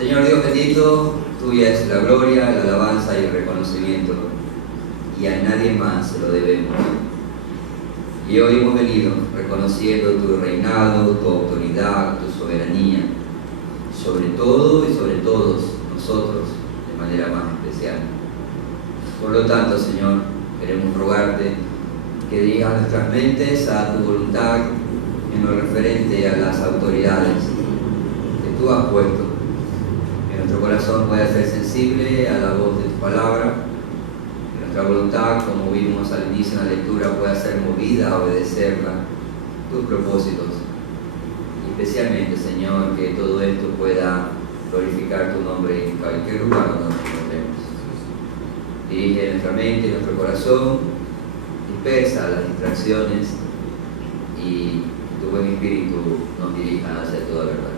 Señor Dios bendito, tuya es la gloria, la alabanza y el reconocimiento, y a nadie más se lo debemos. Y hoy hemos venido reconociendo tu reinado, tu autoridad, tu soberanía, sobre todo y sobre todos nosotros de manera más especial. Por lo tanto, Señor, queremos rogarte que dirijas nuestras mentes a tu voluntad en lo referente a las autoridades que tú has puesto. Que nuestro corazón pueda ser sensible a la voz de tu palabra, que nuestra voluntad, como vimos al inicio de la lectura, pueda ser movida a obedecerla, tus propósitos. Y especialmente, Señor, que todo esto pueda glorificar tu nombre en cualquier lugar donde nos encontremos. Dirige nuestra mente, nuestro corazón, dispersa las distracciones y tu buen espíritu nos dirija hacia toda verdad.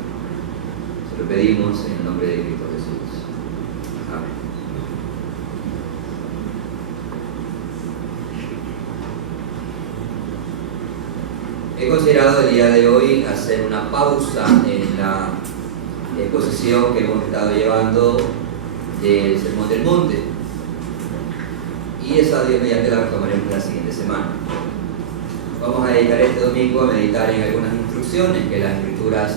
Se lo pedimos en el nombre de Cristo Jesús. Amén. He considerado el día de hoy hacer una pausa en la exposición que hemos estado llevando del Sermón del Monte. Y esa Dios mediante la retomaremos la siguiente semana. Vamos a dedicar este domingo a meditar en algunas instrucciones que las Escrituras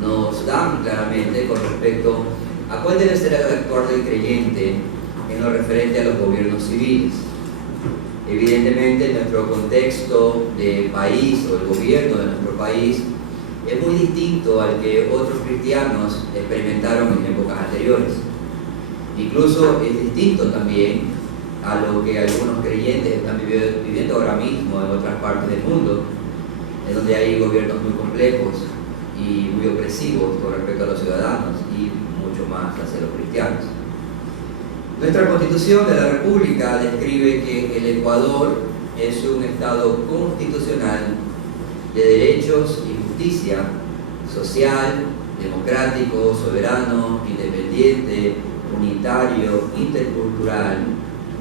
nos dan claramente con respecto a cuál debe ser el actuar del creyente en lo referente a los gobiernos civiles. Evidentemente, nuestro contexto de país o el gobierno de nuestro país es muy distinto al que otros cristianos experimentaron en épocas anteriores. Incluso es distinto también a lo que algunos creyentes están viviendo ahora mismo en otras partes del mundo, en donde hay gobiernos muy complejos y muy opresivos con respecto a los ciudadanos y mucho más hacia los cristianos. Nuestra Constitución de la República describe que el Ecuador es un Estado constitucional de derechos y justicia social, democrático, soberano, independiente, unitario, intercultural,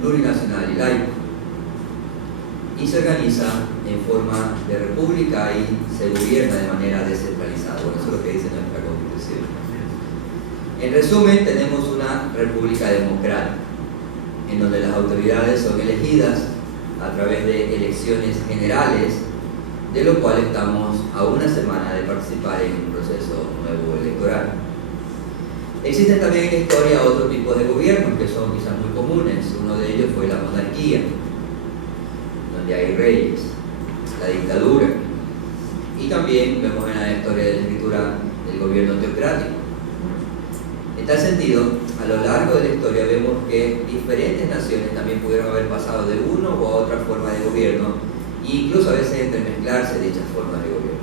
plurinacional y laico, y se organiza en forma de república y se gobierna de manera descentralizada. Bueno, eso es lo que dice nuestra Constitución. En resumen, tenemos una república democrática, en donde las autoridades son elegidas a través de elecciones generales, de lo cual estamos a una semana de participar en un proceso nuevo electoral. Existen también en la historia otros tipos de gobiernos que son quizás muy comunes. Uno de ellos fue la monarquía, donde hay reyes, la dictadura, y también vemos en la historia de la Escritura el gobierno teocrático. En tal sentido, a lo largo de la historia vemos que diferentes naciones también pudieron haber pasado de una u otra forma de gobierno e incluso a veces entremezclarse dichas formas de gobierno.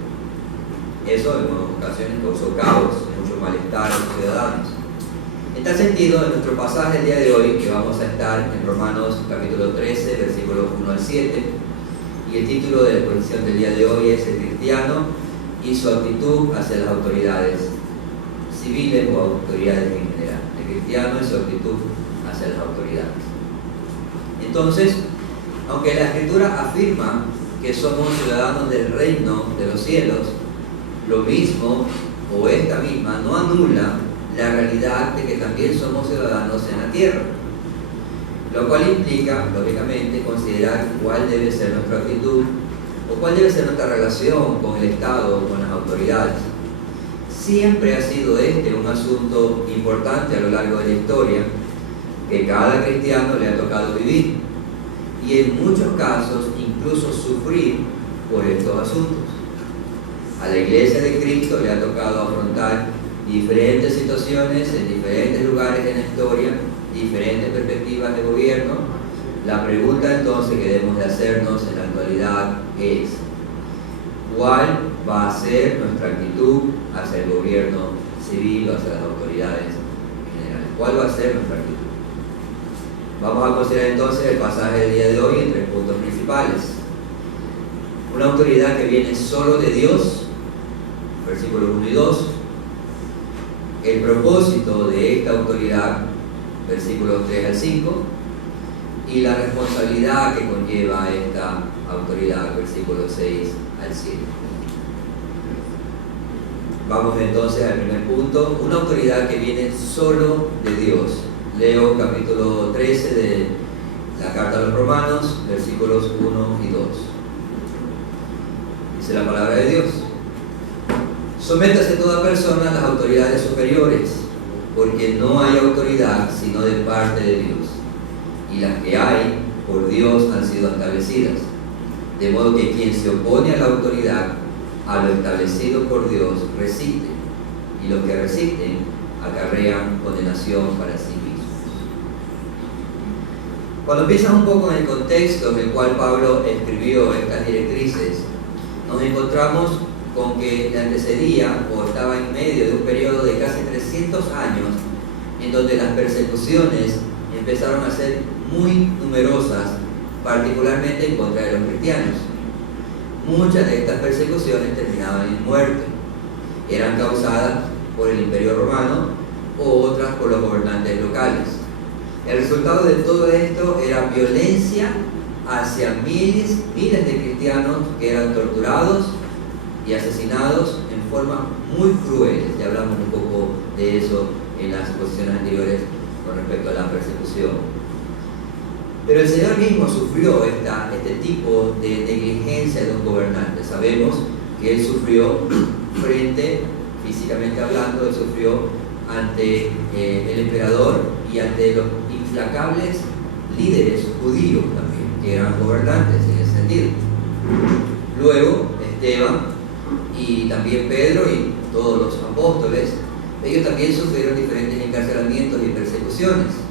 Eso en muchas ocasiones causó caos, mucho malestar a los ciudadanos. En tal sentido, en nuestro pasaje el día de hoy, que vamos a estar en Romanos capítulo 13, versículos 1 al 7, y el título de la exposición del día de hoy es El cristiano y su actitud hacia las autoridades civiles o autoridades en general. El cristiano y su actitud hacia las autoridades. Entonces, aunque la Escritura afirma que somos ciudadanos del reino de los cielos, lo mismo o esta misma no anula la realidad de que también somos ciudadanos en la tierra, lo cual implica, lógicamente, considerar cuál debe ser nuestra actitud o cuál debe ser nuestra relación con el Estado o con las autoridades. Siempre ha sido este un asunto importante a lo largo de la historia que cada cristiano le ha tocado vivir y en muchos casos incluso sufrir por estos asuntos. A la Iglesia de Cristo le ha tocado afrontar diferentes situaciones en diferentes lugares de la historia, diferentes perspectivas de gobierno. La pregunta entonces que debemos de hacernos en la actualidad es: ¿cuál va a ser nuestra actitud hacia el gobierno civil o hacia las autoridades en general? ¿Cuál va a ser nuestra actitud? Vamos a considerar entonces el pasaje del día de hoy en 3 puntos principales. Una autoridad que viene solo de Dios, versículos 1 y 2. El propósito de esta autoridad, versículos 3 al 5. Y la responsabilidad que conlleva esta autoridad, versículos 6 al 7. Vamos entonces al primer punto, una autoridad que viene solo de Dios. Leo capítulo 13 de la carta a los Romanos, versículos 1 y 2. Dice la palabra de Dios: sométase toda persona a las autoridades superiores, porque no hay autoridad sino de parte de Dios, y las que hay por Dios han sido establecidas. De modo que quien se opone a la autoridad, a lo establecido por Dios, resiste, y los que resisten acarrean condenación para sí mismos. Cuando piensas un poco en el contexto en el cual Pablo escribió estas directrices, nos encontramos con que antecedía o estaba en medio de un periodo de casi 300 años en donde las persecuciones empezaron a ser muy numerosas, particularmente en contra de los cristianos. Muchas de estas persecuciones terminaban en muerte. Eran causadas por el Imperio Romano o otras por los gobernantes locales. El resultado de todo esto era violencia hacia miles de cristianos que eran torturados y asesinados en formas muy crueles. Ya hablamos un poco de eso en las exposiciones anteriores con respecto a la persecución. Pero el Señor mismo sufrió este tipo de negligencia de un gobernante. Sabemos que Él sufrió físicamente hablando, Él sufrió ante el emperador y ante los implacables líderes judíos también, que eran gobernantes en ese sentido. Luego, Esteban y también Pedro y todos los apóstoles, ellos también sufrieron diferentes encarcelamientos y persecuciones.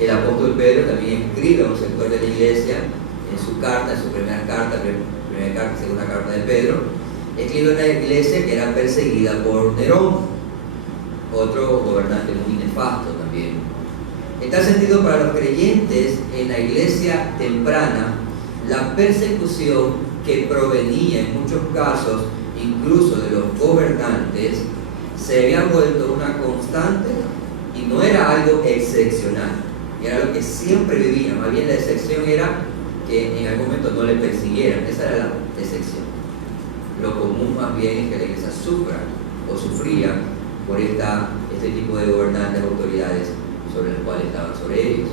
El apóstol Pedro también escribe a un sector de la iglesia en su carta, en su primera carta, segunda carta de Pedro, escribe a una iglesia que era perseguida por Nerón, otro gobernante muy nefasto también. En tal sentido, para los creyentes en la iglesia temprana, la persecución que provenía en muchos casos incluso de los gobernantes se había vuelto una constante y no era algo excepcional. Era lo que siempre vivían. Más bien la excepción era que en algún momento no le persiguieran. Esa era la excepción. Lo común más bien es que la iglesia sufra o sufría por este tipo de gobernantes, autoridades sobre las cuales estaban sobre ellos.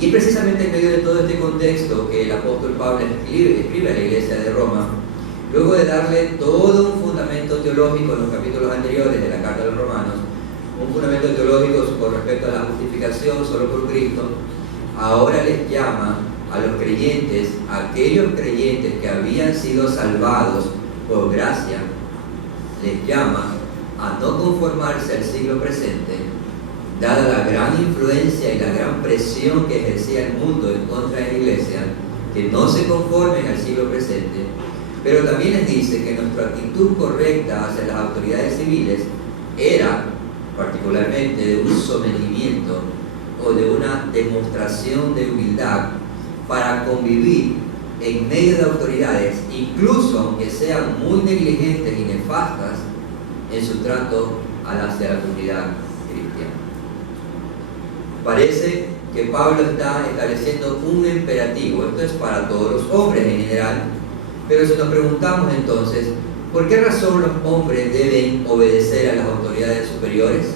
Y es precisamente en medio de todo este contexto que el apóstol Pablo escribe a la iglesia de Roma, luego de darle todo un fundamento teológico en los capítulos anteriores de la carta de los Romanos, un fundamento teológico con respecto a la justificación solo por Cristo. Ahora les llama a los creyentes, a aquellos creyentes que habían sido salvados por gracia, les llama a no conformarse al siglo presente, dada la gran influencia y la gran presión que ejercía el mundo en contra de la iglesia, que no se conformen al siglo presente, pero también les dice que nuestra actitud correcta hacia las autoridades civiles era particularmente de un sometimiento o de una demostración de humildad para convivir en medio de autoridades, incluso aunque sean muy negligentes y nefastas en su trato hacia la comunidad cristiana. Parece que Pablo está estableciendo un imperativo. Esto es para todos los hombres en general, pero si nos preguntamos entonces, ¿por qué razón los hombres deben obedecer a las autoridades superiores?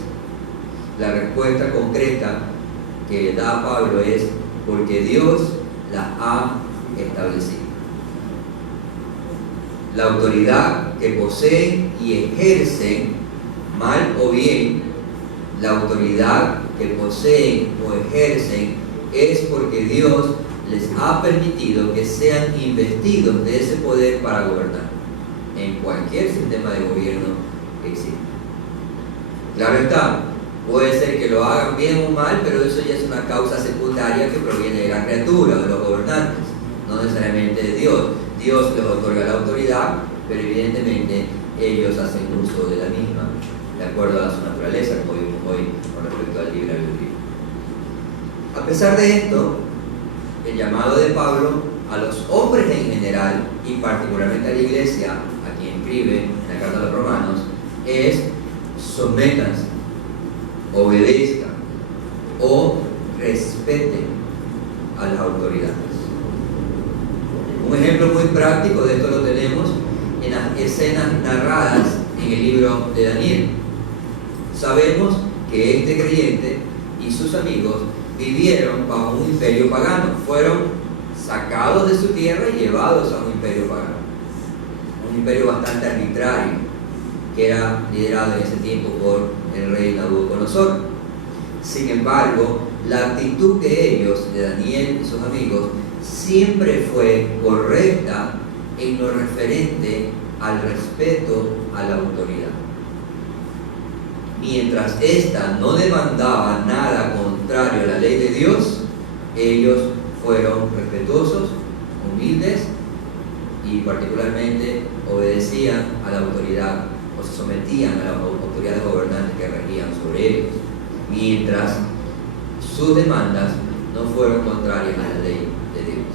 La respuesta concreta que da Pablo es porque Dios las ha establecido. La autoridad que poseen y ejercen, mal o bien, la autoridad que poseen o ejercen es porque Dios les ha permitido que sean investidos de ese poder para gobernar en cualquier sistema de gobierno que exista. Claro está, puede ser que lo hagan bien o mal, pero eso ya es una causa secundaria que proviene de la criatura, de los gobernantes, no necesariamente de Dios. Dios les otorga la autoridad, pero evidentemente ellos hacen uso de la misma, de acuerdo a su naturaleza, como vimos hoy con respecto al libre albedrío. A pesar de esto, el llamado de Pablo a los hombres en general, y particularmente a la iglesia, a quien escribe en la carta a los Romanos, es sométanse, obedezcan o respeten a las autoridades. Un ejemplo muy práctico de esto lo tenemos en las escenas narradas en el libro de Daniel. Sabemos que este creyente y sus amigos vivieron bajo un imperio pagano, fueron sacados de su tierra y llevados a un imperio pagano, un imperio bastante arbitrario, que era liderado en ese tiempo por el rey Nabucodonosor. Sin embargo, la actitud de ellos, de Daniel y sus amigos, siempre fue correcta en lo referente al respeto a la autoridad. Mientras ésta no demandaba nada contrario a la ley de Dios, ellos fueron respetuosos, humildes y particularmente obedecían a la autoridad o se sometían a las autoridades gobernantes que regían sobre ellos, mientras sus demandas no fueron contrarias a la ley de Dios.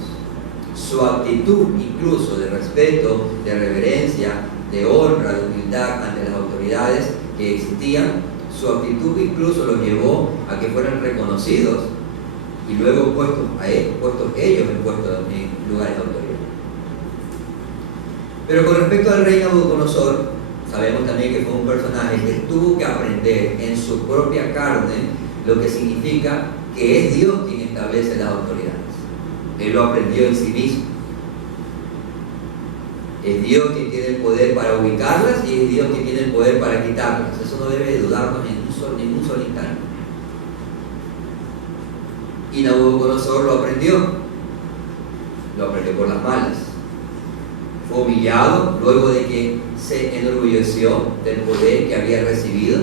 Su actitud incluso de respeto, de reverencia, de honra, de humildad ante las autoridades que existían, su actitud incluso los llevó a que fueran reconocidos y luego puestos ellos en lugares de autoridad. Pero con respecto al rey Nabucodonosor, sabemos también que fue un personaje que tuvo que aprender en su propia carne lo que significa que es Dios quien establece las autoridades. Él lo aprendió en sí mismo. Es Dios quien tiene el poder para ubicarlas y es Dios quien tiene el poder para quitarlas. Eso no debe dudarnos en un solo instante. Y Nabucodonosor lo aprendió por las malas. Fue humillado luego de que se enorgulleció del poder que había recibido.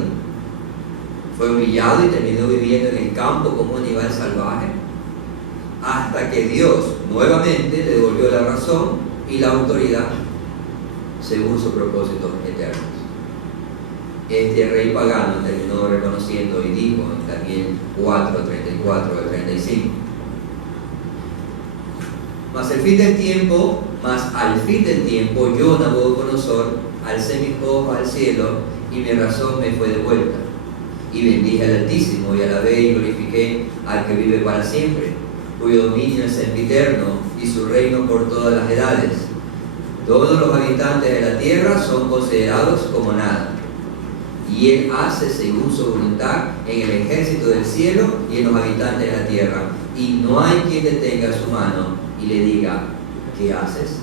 Fue humillado y terminó viviendo en el campo como un animal salvaje, hasta que Dios nuevamente le devolvió la razón y la autoridad según sus propósitos eternos. Este rey pagano terminó reconociendo y dijo en Daniel 4, 34 al 35: Mas al fin del tiempo, yo, Nabucodonosor, alcé mis ojos al cielo y mi razón me fue devuelta. Y bendije al Altísimo y alabé y glorifiqué al que vive para siempre, cuyo dominio es sempiterno y su reino por todas las edades. Todos los habitantes de la tierra son considerados como nada, y Él hace según su voluntad en el ejército del cielo y en los habitantes de la tierra, y no hay quien detenga su mano y le diga: ¿qué haces?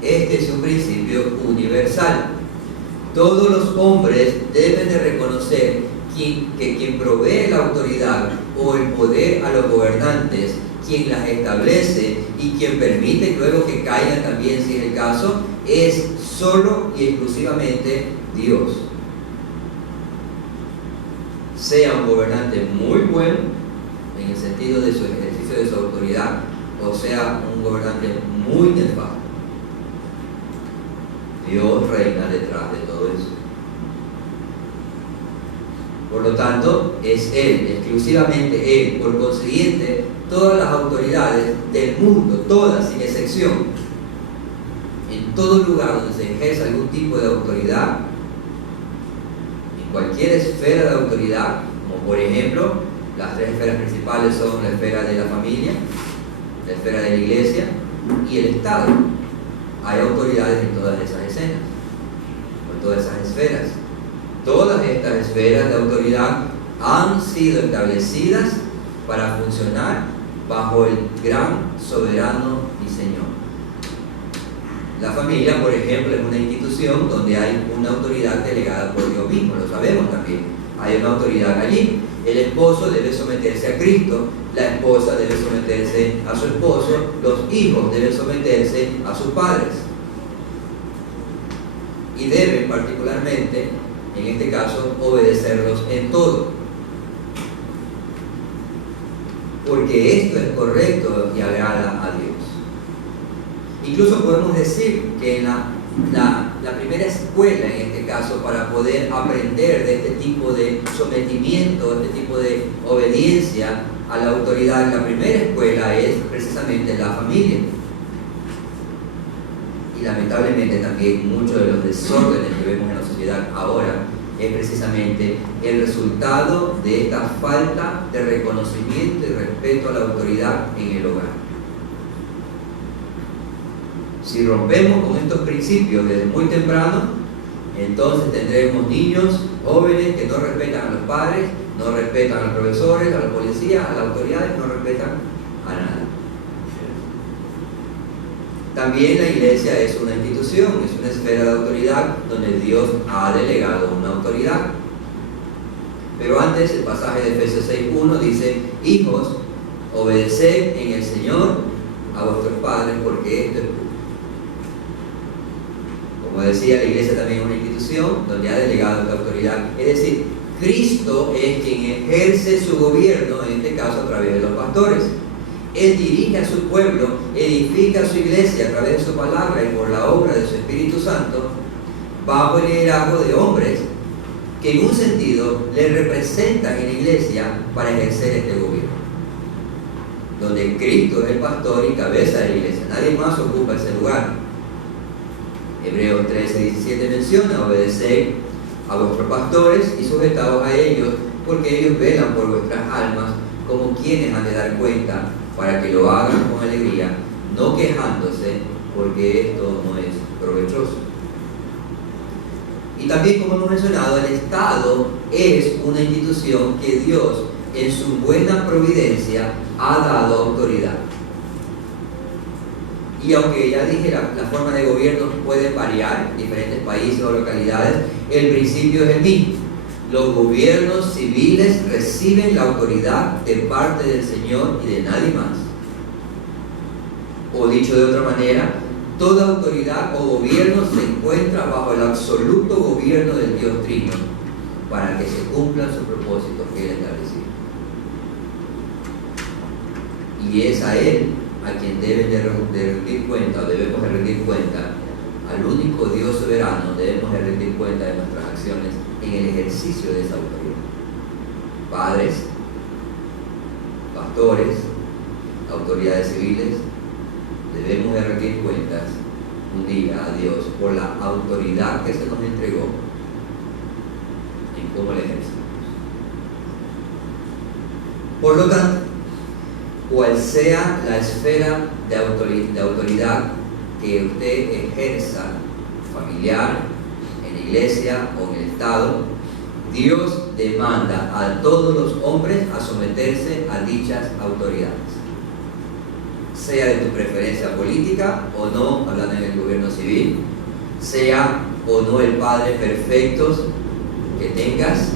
Este es un principio universal. Todos los hombres deben de reconocer que quien provee la autoridad o el poder a los gobernantes, quien las establece y quien permite luego que caigan también, si es el caso, es solo y exclusivamente Dios. Sea un gobernante muy bueno en el sentido de su ejercicio de su autoridad, o sea un gobernante muy nefasto, Dios reina detrás de todo eso. Por lo tanto, es Él, exclusivamente Él. Por consiguiente, todas las autoridades del mundo, todas sin excepción, en todo lugar donde se ejerce algún tipo de autoridad, en cualquier esfera de autoridad, como por ejemplo, las tres esferas principales son la esfera de la familia, la esfera de la iglesia y el Estado. Hay autoridades en todas esas escenas, en todas esas esferas. Todas estas esferas de autoridad han sido establecidas para funcionar bajo el gran soberano y Señor. La familia, por ejemplo, es una institución donde hay una autoridad delegada por Dios mismo, lo sabemos también. Hay una autoridad allí. El esposo debe someterse a Cristo, la esposa debe someterse a su esposo, los hijos deben someterse a sus padres. Y deben particularmente, en este caso, obedecerlos en todo. Porque esto es correcto y agrada a Dios. Incluso podemos decir que en la primera escuela, en este caso, para poder aprender de este tipo de sometimiento, de este tipo de obediencia a la autoridad, la primera escuela es precisamente la familia. Y lamentablemente también muchos de los desórdenes que vemos en la sociedad ahora es precisamente el resultado de esta falta de reconocimiento y respeto a la autoridad en el hogar. Si rompemos con estos principios desde muy temprano, Entonces tendremos niños, jóvenes que no respetan a los padres, no respetan a los profesores, a los policías, a las autoridades, no respetan a nada. También la iglesia es una institución, es una esfera de autoridad donde Dios ha delegado una autoridad. Pero antes el pasaje de Efesios 6:1 dice: hijos, obedeced en el Señor a vuestros padres, porque esto es puro. Como decía, la iglesia también es una institución donde ha delegado esta autoridad. Es decir, Cristo es quien ejerce su gobierno, en este caso a través de los pastores. Él dirige a su pueblo, edifica a su iglesia a través de su palabra y por la obra de su Espíritu Santo, bajo el liderazgo de hombres que en un sentido le representan en la iglesia para ejercer este gobierno. Donde Cristo es el pastor y cabeza de la iglesia, nadie más ocupa ese lugar. Hebreos 13:17 menciona: obedeced a vuestros pastores y sujetaos a ellos, porque ellos velan por vuestras almas como quienes han de dar cuenta, para que lo hagan con alegría, no quejándose, porque esto no es provechoso. Y también, como hemos mencionado, el Estado es una institución que Dios, en su buena providencia, ha dado autoridad. Y aunque ya dije, la forma de gobierno puede variar en diferentes países o localidades, el principio es el mismo. Los gobiernos civiles reciben la autoridad de parte del Señor y de nadie más. O dicho de otra manera, toda autoridad o gobierno se encuentra bajo el absoluto gobierno del Dios Trino, para que se cumplan sus propósitos que Él estableció. Y es a Él a quien deben de rendir cuenta, o debemos de rendir cuenta, al único Dios soberano debemos de rendir cuenta de nuestras acciones en el ejercicio de esa autoridad. Padres, pastores, autoridades civiles, debemos de rendir cuentas un día a Dios por la autoridad que se nos entregó y cómo la ejercemos. Por lo tanto, cual sea la esfera de autoridad que usted ejerza, familiar, en la iglesia o en el Estado, Dios demanda a todos los hombres a someterse a dichas autoridades. Sea de tu preferencia política o no, hablando en el gobierno civil, sea o no el padre perfecto que tengas,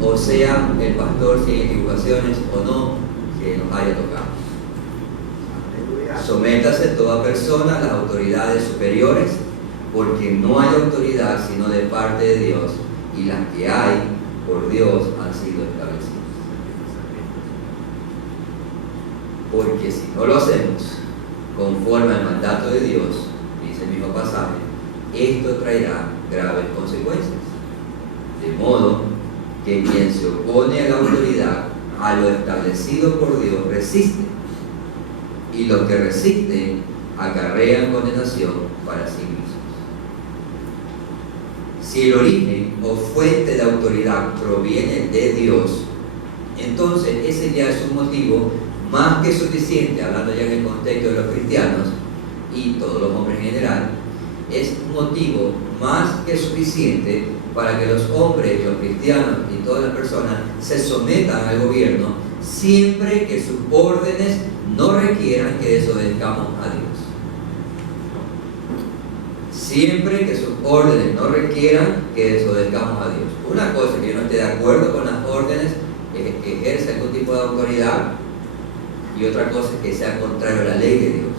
o sea el pastor sin equivocaciones o no, que nos haya tocado. Sométase toda persona a las autoridades superiores, porque no hay autoridad sino de parte de Dios, y las que hay por Dios han sido establecidas. Porque si no lo hacemos conforme al mandato de Dios, dice el mismo pasaje, esto traerá graves consecuencias. De modo que quien se opone a la autoridad, a lo establecido por Dios, resiste, y los que resisten acarrean condenación para sí mismos. Si el origen o fuente de autoridad proviene de Dios, entonces ese ya es un motivo más que suficiente, hablando ya en el contexto de los cristianos y todos los hombres en general, es un motivo más que suficiente para que los hombres, los cristianos y todas las personas se sometan al gobierno, siempre que sus órdenes no requieran que desobedezcamos a Dios. Siempre que sus órdenes no requieran que desobedezcamos a Dios. Una cosa es que yo no esté de acuerdo con las órdenes, que ejerza algún tipo de autoridad, y otra cosa es que sea contrario a la ley de Dios.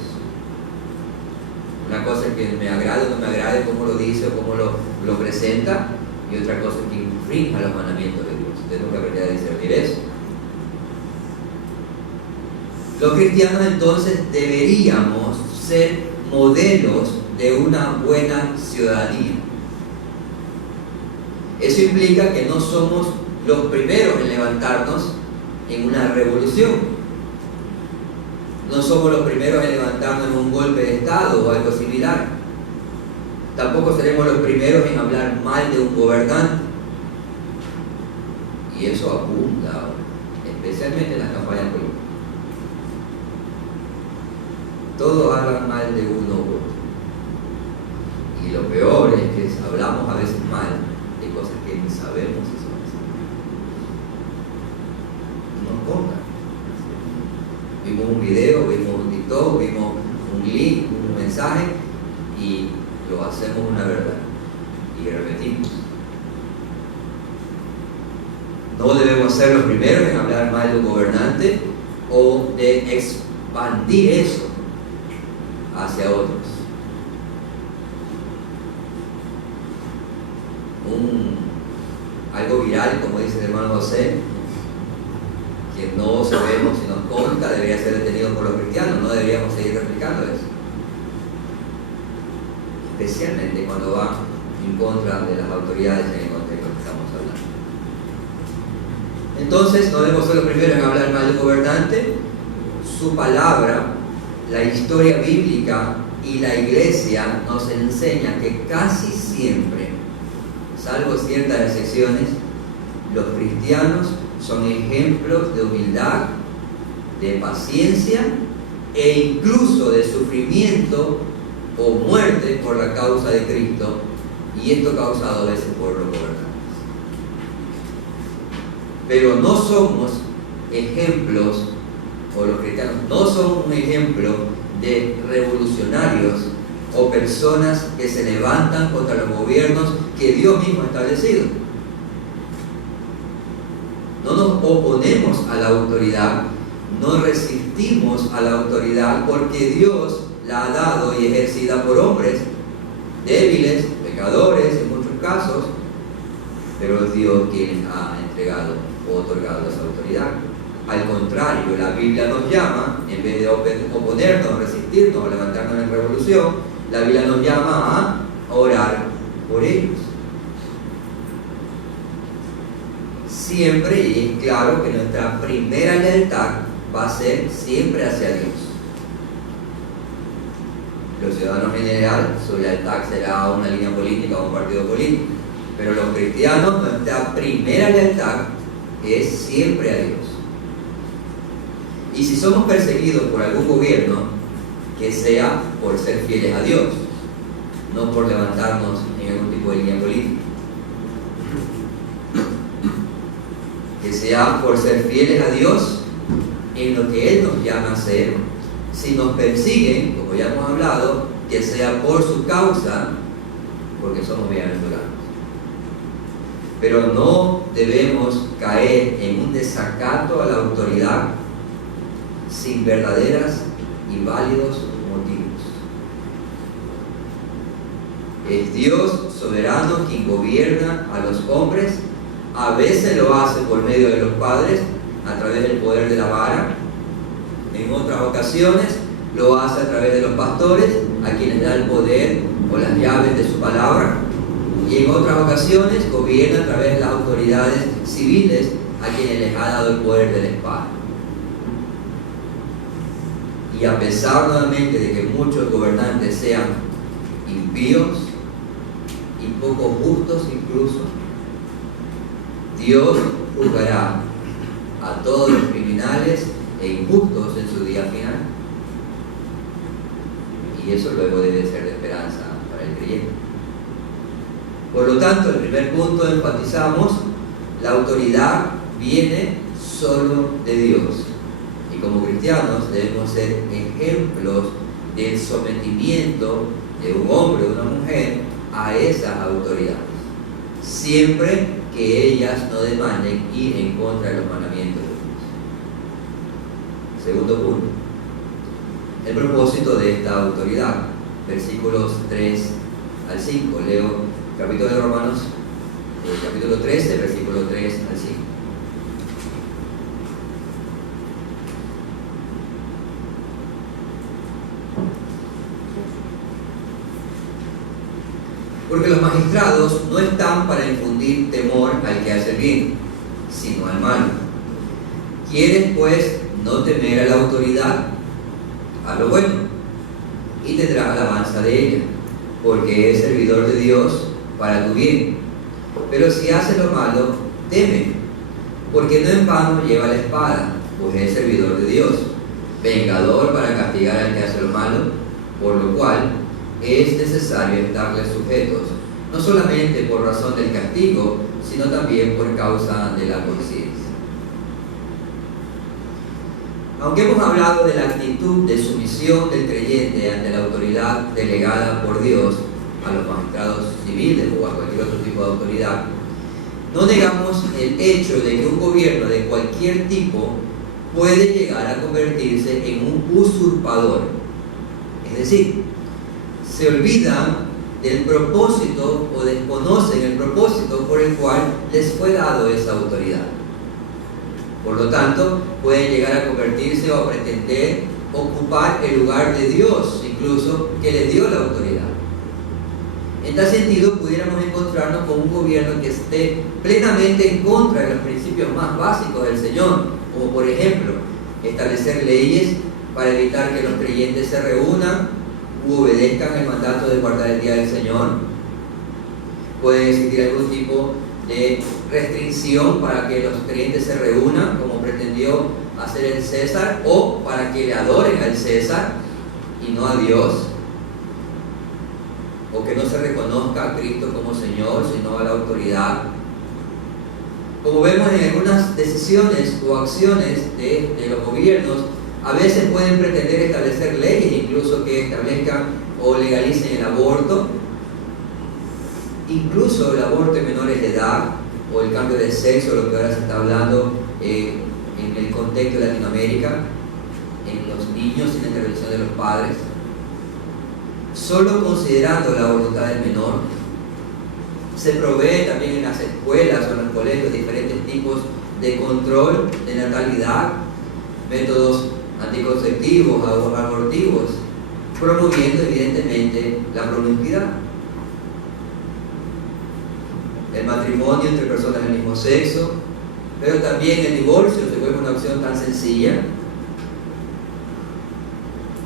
Una cosa es que me agrade o no me agrade cómo lo dice o cómo lo presenta, y otra cosa es que infrinja los mandamientos de Dios. Tenemos que aprender a discernir eso. Los cristianos entonces deberíamos ser modelos de una buena ciudadanía. Eso implica que no somos los primeros en levantarnos en una revolución. No somos los primeros en levantarnos en un golpe de Estado o algo similar. Tampoco seremos los primeros en hablar mal de un gobernante. Y eso abunda ahora, especialmente en las campañas políticas. Todos hablan mal de uno u otro. Y lo peor es que hablamos a veces mal de cosas que ni sabemos si son así. No importa. Vimos un video, vimos un TikTok, vimos un link, un mensaje y lo hacemos una verdad y repetimos. No debemos ser los primeros en hablar mal de un gobernante o de expandir eso hacia otros. Algo viral, como dice el hermano José, que no sabemos si nos consta, debería ser detenido por los cristianos, no deberíamos seguir replicando eso. Especialmente cuando va en contra de las autoridades en el contexto que estamos hablando. Entonces, no debemos ser los primeros en hablar mal del gobernante. Su palabra, la historia bíblica y la iglesia nos enseñan que casi siempre, salvo ciertas excepciones, los cristianos son ejemplos de humildad, de paciencia e incluso de sufrimiento o muerte por la causa de Cristo, y esto causado a veces por los gobernantes. Pero no somos ejemplos, o los cristianos no son un ejemplo de revolucionarios o personas que se levantan contra los gobiernos que Dios mismo ha establecido. No nos oponemos a la autoridad, no resistimos a la autoridad porque Dios la ha dado y ejercida por hombres débiles, pecadores en muchos casos, pero es Dios quien ha entregado o otorgado esa autoridad. Al contrario, la Biblia nos llama, en vez de oponernos, resistirnos o levantarnos en revolución, la Biblia nos llama a orar por ellos. Siempre, y es claro que nuestra primera lealtad va a ser siempre hacia Dios. Los ciudadanos en general, su lealtad será a una línea política o a un partido político, pero los cristianos, nuestra primera lealtad es siempre a Dios. Y si somos perseguidos por algún gobierno, que sea por ser fieles a Dios, no por levantarnos en algún tipo de línea política. Que sea por ser fieles a Dios en lo que Él nos llama a hacer. Si nos persiguen, como ya hemos hablado, que sea por su causa, porque somos bienaventurados. Pero no debemos caer en un desacato a la autoridad sin verdaderas y válidos motivos. Es Dios soberano quien gobierna a los hombres. A veces lo hace por medio de los padres, a través del poder de la vara. En otras ocasiones lo hace a través de los pastores, a quienes da el poder o las llaves de su palabra. Y en otras ocasiones gobierna a través de las autoridades civiles, a quienes les ha dado el poder de la espada. Y a pesar nuevamente de que muchos gobernantes sean impíos y poco justos incluso, Dios juzgará a todos los criminales e injustos en su día final. Y eso luego debe ser de esperanza para el creyente. Por lo tanto, el primer punto enfatizamos, la autoridad viene solo de Dios. Y como cristianos debemos ser ejemplos del sometimiento de un hombre o una mujer a esas autoridades, siempre que ellas no demanden ir en contra de los mandamientos de Dios. Segundo punto, el propósito de esta autoridad, versículos 3 al 5. Leo capítulo de Romanos, capítulo 13, versículo 3 al 5. Porque los magistrados no están para infundir temor al que hace bien, sino al malo. ¿Quieres pues no temer a la autoridad? Haz lo bueno y tendrás alabanza de ella, porque es servidor de Dios para tu bien. Pero si haces lo malo, teme, porque no en vano lleva la espada, pues es servidor de Dios, vengador para castigar al que hace lo malo, por lo cual es necesario estarles sujetos, no solamente por razón del castigo, sino también por causa de la conciencia. Aunque hemos hablado de la actitud de sumisión del creyente ante la autoridad delegada por Dios a los magistrados civiles o a cualquier otro tipo de autoridad, no negamos el hecho de que un gobierno de cualquier tipo puede llegar a convertirse en un usurpador. Es decir, se olvidan del propósito o desconocen el propósito por el cual les fue dado esa autoridad. Por lo tanto, pueden llegar a convertirse o a pretender ocupar el lugar de Dios, incluso que les dio la autoridad. En tal sentido, pudiéramos encontrarnos con un gobierno que esté plenamente en contra de los principios más básicos del Señor, como por ejemplo, establecer leyes para evitar que los creyentes se reúnan u obedezcan el mandato de guardar el día del Señor. Puede existir algún tipo de restricción para que los creyentes se reúnan, como pretendió hacer el César, o para que le adoren al César y no a Dios, o que no se reconozca a Cristo como Señor, sino a la autoridad. Como vemos en algunas decisiones o acciones de los gobiernos, a veces pueden pretender establecer leyes, incluso que establezcan o legalicen el aborto, incluso el aborto en menores de edad, o el cambio de sexo, lo que ahora se está hablando en el contexto de Latinoamérica, en los niños sin la intervención de los padres, solo considerando la voluntad del menor. Se provee también en las escuelas o en los colegios diferentes tipos de control de natalidad, métodos anticonceptivos o abortivos, promoviendo evidentemente la promiscuidad. El matrimonio entre personas del mismo sexo, pero también el divorcio se vuelve una opción tan sencilla.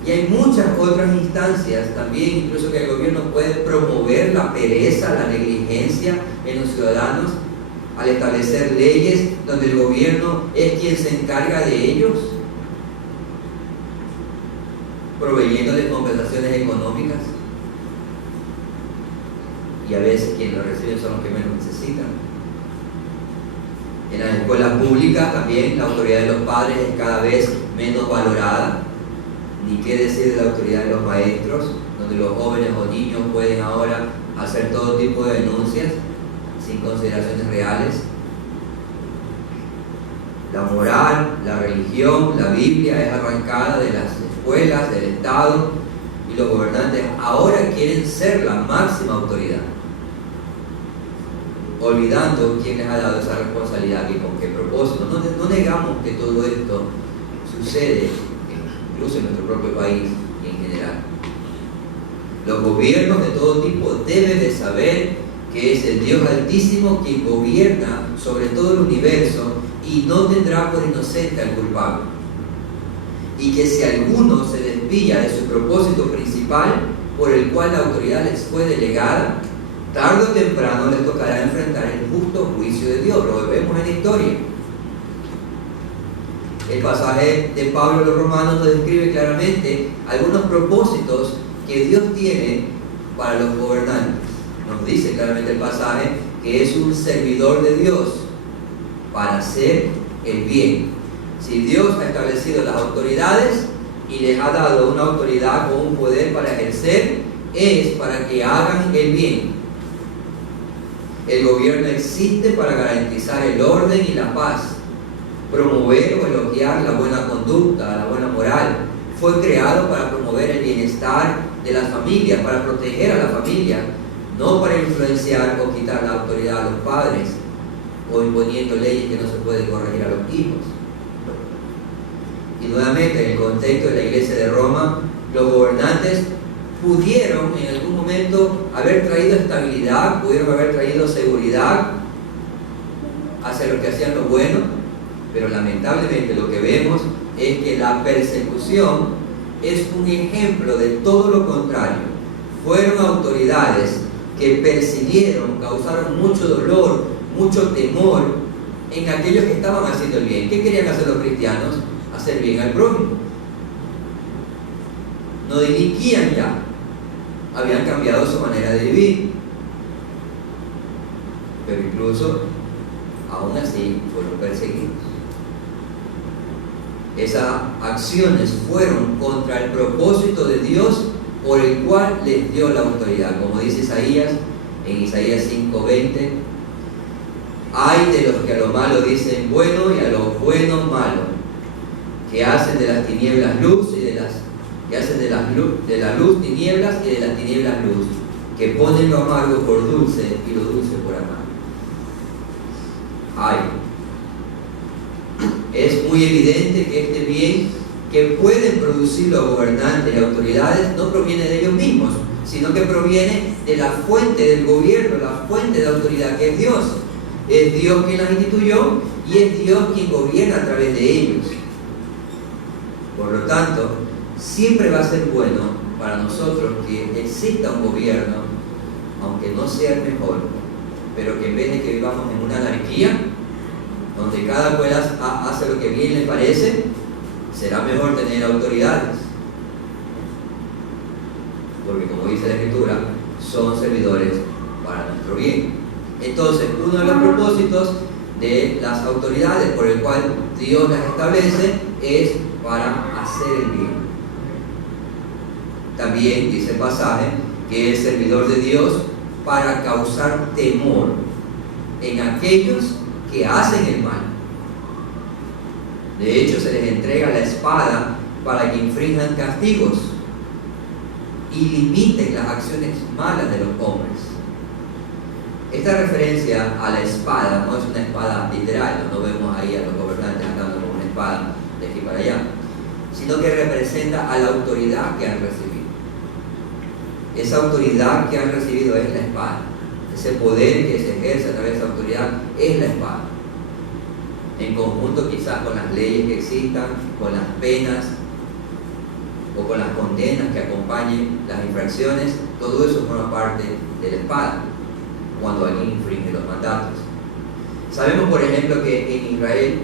Y hay muchas otras instancias también, incluso que el gobierno puede promover la pereza, la negligencia en los ciudadanos al establecer leyes donde el gobierno es quien se encarga de ellos, proveyéndoles compensaciones económicas, y a veces quienes lo reciben son los que menos necesitan. En las escuelas públicas también la autoridad de los padres es cada vez menos valorada, ni qué decir de la autoridad de los maestros, donde los jóvenes o niños pueden ahora hacer todo tipo de denuncias sin consideraciones reales. La moral, la religión, la Biblia es arrancada de las escuelas, del Estado, y los gobernantes ahora quieren ser la máxima autoridad, olvidando quién les ha dado esa responsabilidad y con qué propósito. No negamos que todo esto sucede, incluso en nuestro propio país y en general. Los gobiernos de todo tipo deben de saber que es el Dios Altísimo quien gobierna sobre todo el universo y no tendrá por inocente al culpable. Y que si alguno se desvía de su propósito principal por el cual la autoridad les fue delegada, tarde o temprano les tocará enfrentar el justo juicio de Dios. Lo vemos en la historia. El pasaje de Pablo a los Romanos nos describe claramente algunos propósitos que Dios tiene para los gobernantes. Nos dice claramente el pasaje que es un servidor de Dios para hacer el bien. Si Dios ha establecido las autoridades y les ha dado una autoridad o un poder para ejercer, es para que hagan el bien. El gobierno existe para garantizar el orden y la paz, promover o elogiar la buena conducta, la buena moral. Fue creado para promover el bienestar de las familias, para proteger a la familia, no para influenciar o quitar la autoridad a los padres o imponiendo leyes que no se pueden corregir a los hijos. Y nuevamente, en el contexto de la Iglesia de Roma, los gobernantes pudieron en algún momento haber traído estabilidad, pudieron haber traído seguridad hacia los que hacían lo bueno, pero lamentablemente lo que vemos es que la persecución es un ejemplo de todo lo contrario. Fueron autoridades que persiguieron, causaron mucho dolor, mucho temor en aquellos que estaban haciendo el bien. ¿Qué querían hacer los cristianos? Hacer bien al prójimo. No delinquían ya habían cambiado su manera de vivir. Pero incluso, aún así, fueron perseguidos. Esas acciones fueron contra el propósito de Dios por el cual les dio la autoridad. Como dice Isaías, en Isaías 5:20, ay de los que a lo malo dicen bueno y a lo bueno malo, que hacen de las tinieblas luz y que hacen de la luz tinieblas y de las tinieblas luz, que ponen lo amargo por dulce y lo dulce por amargo. Ay, es muy evidente que este bien que pueden producir los gobernantes y autoridades no proviene de ellos mismos, sino que proviene de la fuente del gobierno, la fuente de autoridad, que es Dios. Es Dios quien las instituyó y es Dios quien gobierna a través de ellos. Por lo tanto, siempre va a ser bueno para nosotros que exista un gobierno, aunque no sea el mejor, pero que en vez de que vivamos en una anarquía, donde cada cual hace lo que bien le parece, será mejor tener autoridades. Porque como dice la Escritura, son servidores para nuestro bien. Entonces, uno de los propósitos de las autoridades por el cual Dios las establece es para hacer el bien. También dice el pasaje que es servidor de Dios para causar temor en aquellos que hacen el mal. De hecho, se les entrega la espada para que infrinjan castigos y limiten las acciones malas de los hombres. Esta referencia a la espada no es una espada literal, no vemos ahí a los gobernantes andando con una espada de aquí para allá, sino que representa a la autoridad que han recibido. Esa autoridad que han recibido es la espada. Ese poder que se ejerce a través de esa autoridad es la espada. En conjunto quizás con las leyes que existan, con las penas o con las condenas que acompañen las infracciones, todo eso forma parte de la espada cuando alguien infringe los mandatos. Sabemos, por ejemplo, que en Israel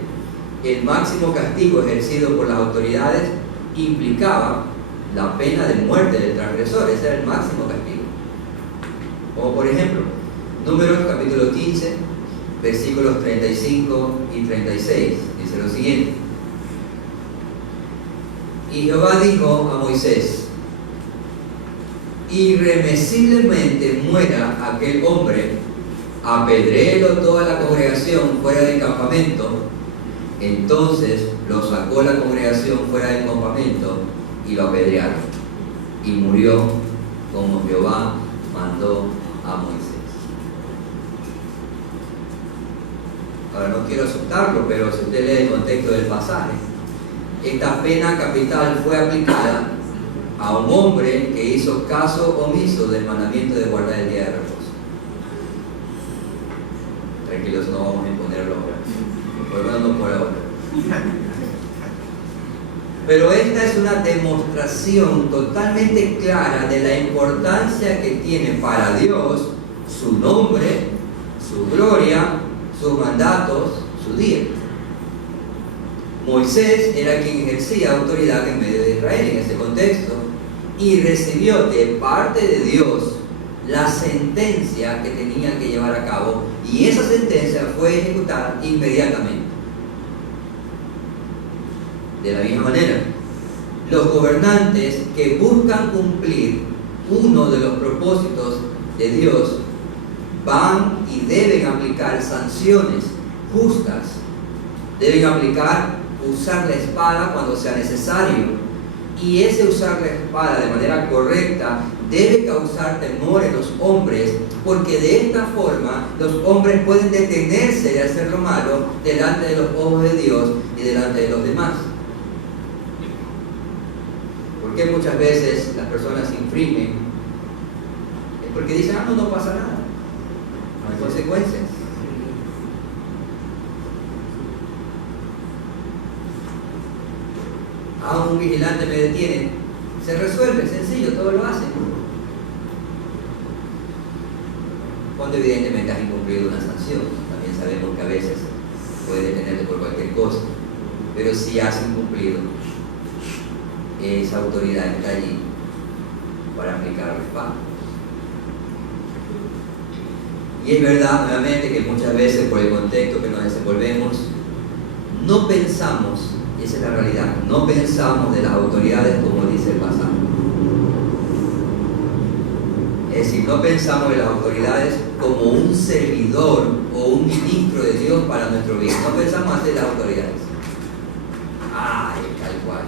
el máximo castigo ejercido por las autoridades implicaba la pena de muerte del transgresor. Ese era el máximo castigo. Como por ejemplo, Números capítulo 15, versículos 35 y 36, dice lo siguiente: y Jehová dijo a Moisés: irremisiblemente muera aquel hombre, apedréelo toda la congregación fuera del campamento. Entonces lo sacó la congregación fuera del campamento y lo apedrearon, y murió como Jehová mandó a Moisés. Ahora, no quiero asustarlo, pero si usted lee el contexto del pasaje, esta pena capital fue aplicada a un hombre que hizo caso omiso del mandamiento de guardar el día de reposo. Tranquilos, no vamos a imponerlo ahora, por lo menos no por ahora. Pero esta es una demostración totalmente clara de la importancia que tiene para Dios su nombre, su gloria, sus mandatos, su día. Moisés era quien ejercía autoridad en medio de Israel en ese contexto y recibió de parte de Dios la sentencia que tenía que llevar a cabo, y esa sentencia fue ejecutada inmediatamente. De la misma manera, los gobernantes que buscan cumplir uno de los propósitos de Dios van y deben aplicar sanciones justas, deben usar la espada cuando sea necesario, y ese usar la espada de manera correcta debe causar temor en los hombres, porque de esta forma los hombres pueden detenerse de hacer lo malo delante de los ojos de Dios y delante de los demás. Porque muchas veces las personas infringen, es porque dicen: no pasa nada, no hay consecuencias. Un vigilante me detiene, se resuelve, sencillo, todo lo hacen. Cuando evidentemente has incumplido una sanción, también sabemos que a veces puede detenerte por cualquier cosa, pero si has incumplido, esa autoridad está allí para aplicar la espada. Y es verdad, nuevamente, que muchas veces por el contexto que nos desenvolvemos, no pensamos, y esa es la realidad, no pensamos de las autoridades como dice el pasaje. Es decir, no pensamos de las autoridades como un servidor o un ministro de Dios para nuestro bien. No pensamos así de las autoridades. Ay, tal cual.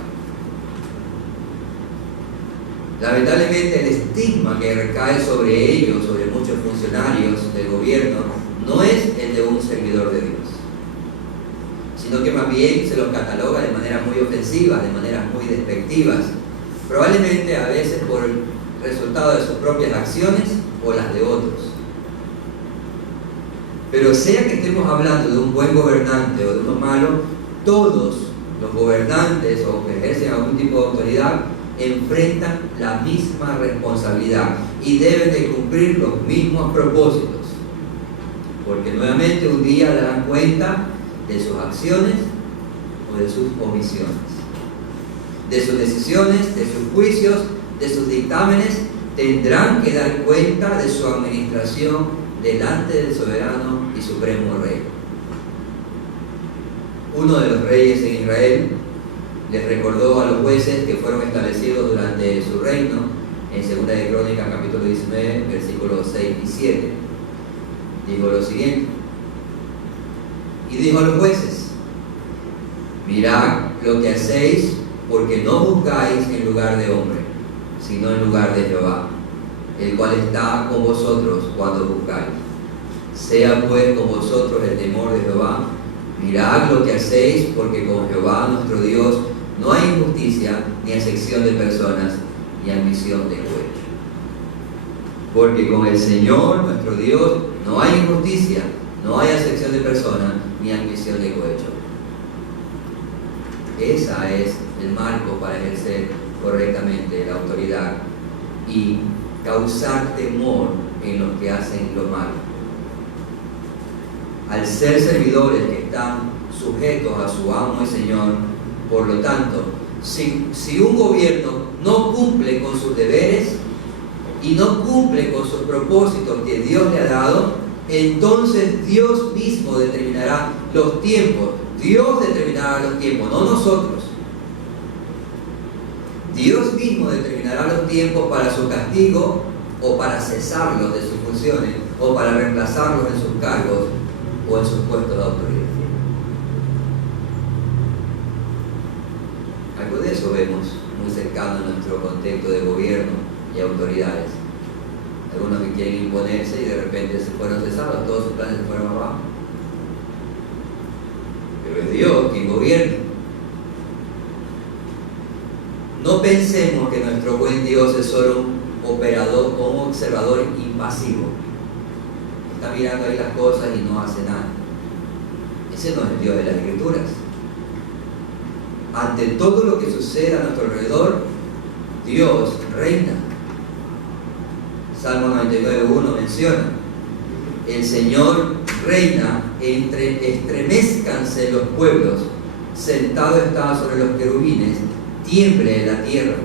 Lamentablemente el estigma que recae sobre ellos, sobre muchos funcionarios del gobierno, no es el de un servidor de Dios, sino que más bien se los cataloga de manera muy ofensiva, de maneras muy despectivas, probablemente a veces por el resultado de sus propias acciones o las de otros. Pero sea que estemos hablando de un buen gobernante o de uno malo, todos los gobernantes o que ejercen algún tipo de autoridad enfrentan la misma responsabilidad y deben de cumplir los mismos propósitos, porque nuevamente un día darán cuenta de sus acciones o de sus omisiones, de sus decisiones, de sus juicios, de sus dictámenes. Tendrán que dar cuenta de su administración delante del soberano y supremo rey. Uno de los reyes en Israel les recordó a los jueces que fueron establecidos durante su reino en 2 de Crónicas capítulo 19 versículos 6 y 7. Dijo lo siguiente: y dijo a los jueces: mirad lo que hacéis, porque no juzgáis en lugar de hombre, sino en lugar de Jehová, el cual está con vosotros cuando juzgáis. Sea pues con vosotros el temor de Jehová. Mirad lo que hacéis, porque con Jehová nuestro Dios no hay injusticia, ni acepción de personas, ni ambición de cohecho. Porque con el Señor nuestro Dios no hay injusticia, no hay acepción de personas, ni ambición de cohecho. Esa es el marco para ejercer correctamente la autoridad y causar temor en los que hacen lo malo. Al ser servidores que están sujetos a su amo y Señor, por lo tanto, si un gobierno no cumple con sus deberes y no cumple con sus propósitos que Dios le ha dado, entonces Dios mismo determinará los tiempos. Dios determinará los tiempos, no nosotros. Dios mismo determinará los tiempos para su castigo o para cesarlos de sus funciones o para reemplazarlos en sus cargos o en sus puestos de autoridad. Algo de eso vemos muy cercano en nuestro contexto de gobierno y autoridades. Algunos que quieren imponerse y de repente se fueron cesados, todos sus planes se fueron abajo. Pero es Dios quien gobierna. No pensemos que nuestro buen Dios es solo un operador o un observador impasivo. Está mirando ahí las cosas y no hace nada. Ese no es el Dios de las Escrituras. Ante todo lo que sucede a nuestro alrededor, Dios reina. Salmo 99:1 menciona: el Señor reina, estremezcanse los pueblos, sentado está sobre los querubines, tiemble la tierra.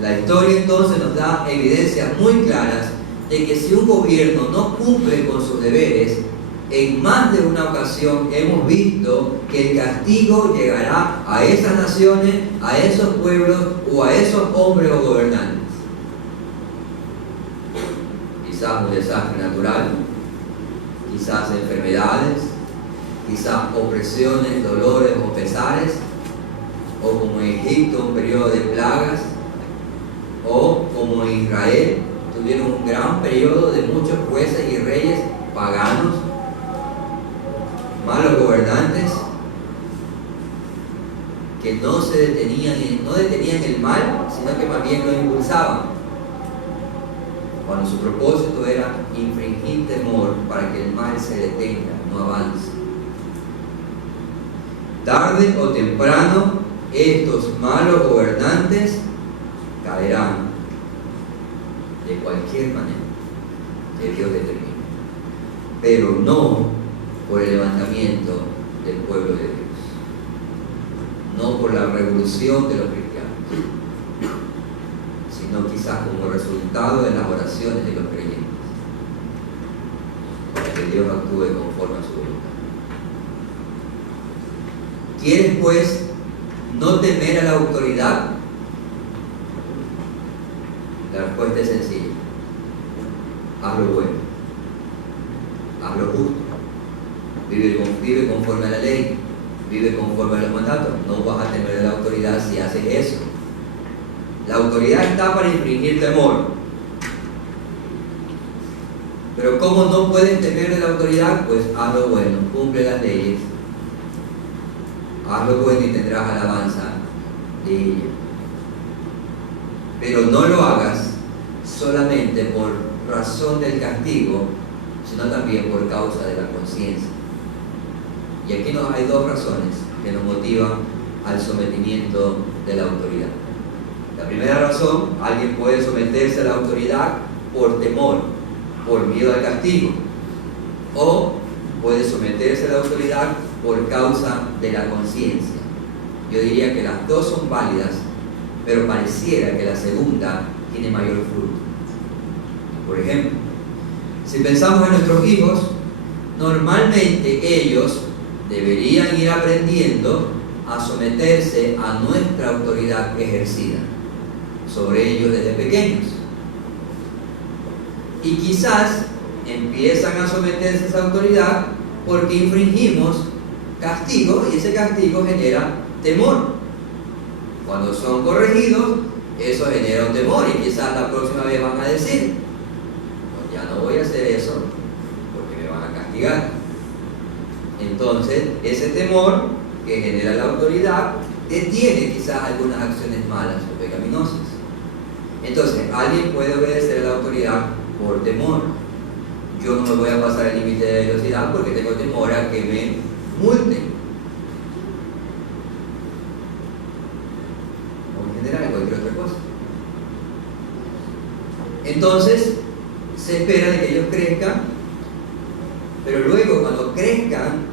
La historia entonces nos da evidencias muy claras de que si un gobierno no cumple con sus deberes, en más de una ocasión hemos visto que el castigo llegará a esas naciones, a esos pueblos o a esos hombres o gobernantes. Quizás un desastre natural, quizás enfermedades, quizás opresiones, dolores o pesares, o como en Egipto un periodo de plagas, o como en Israel tuvieron un gran periodo de muchos jueces y reyes paganos, malos gobernantes que no detenían el mal, sino que más bien lo impulsaban, cuando su propósito era infringir temor para que el mal se detenga, no avance. Tarde o temprano estos malos gobernantes caerán de cualquier manera que Dios determine, pero no por el levantamiento del pueblo de Dios, no por la revolución de los cristianos. resultado de las oraciones de los creyentes, para que Dios actúe conforme a su voluntad. ¿Quieres pues no temer a la autoridad? La respuesta es sencilla: haz lo bueno, haz lo justo, vive conforme a la ley, vive conforme a los mandatos. No vas a temer a la autoridad si haces eso. La autoridad está para infringir temor. Pero ¿cómo no puedes temer de la autoridad? Pues haz lo bueno, cumple las leyes, haz lo bueno y tendrás alabanza de ella. Pero no lo hagas solamente por razón del castigo, sino también por causa de la conciencia. Y aquí hay dos razones que nos motivan al sometimiento de la autoridad. La primera razón: alguien puede someterse a la autoridad por temor, por miedo al castigo, o puede someterse a la autoridad por causa de la conciencia. Yo diría que las dos son válidas, pero pareciera que la segunda tiene mayor fruto. Por ejemplo, si pensamos en nuestros hijos, normalmente ellos deberían ir aprendiendo a someterse a nuestra autoridad ejercida sobre ellos desde pequeños. Y quizás empiezan a someterse a esa autoridad porque infringimos castigo, y ese castigo genera temor. Cuando son corregidos, eso genera un temor, y quizás la próxima vez van a decir: no, ya no voy a hacer eso porque me van a castigar. Entonces, ese temor que genera la autoridad detiene quizás algunas acciones malas o pecaminosas. Entonces, alguien puede obedecer a la autoridad por temor. Yo no me voy a pasar el límite de velocidad porque tengo temor a que me multen. O en general cualquier otra cosa. Entonces, se espera de que ellos crezcan, pero luego cuando crezcan,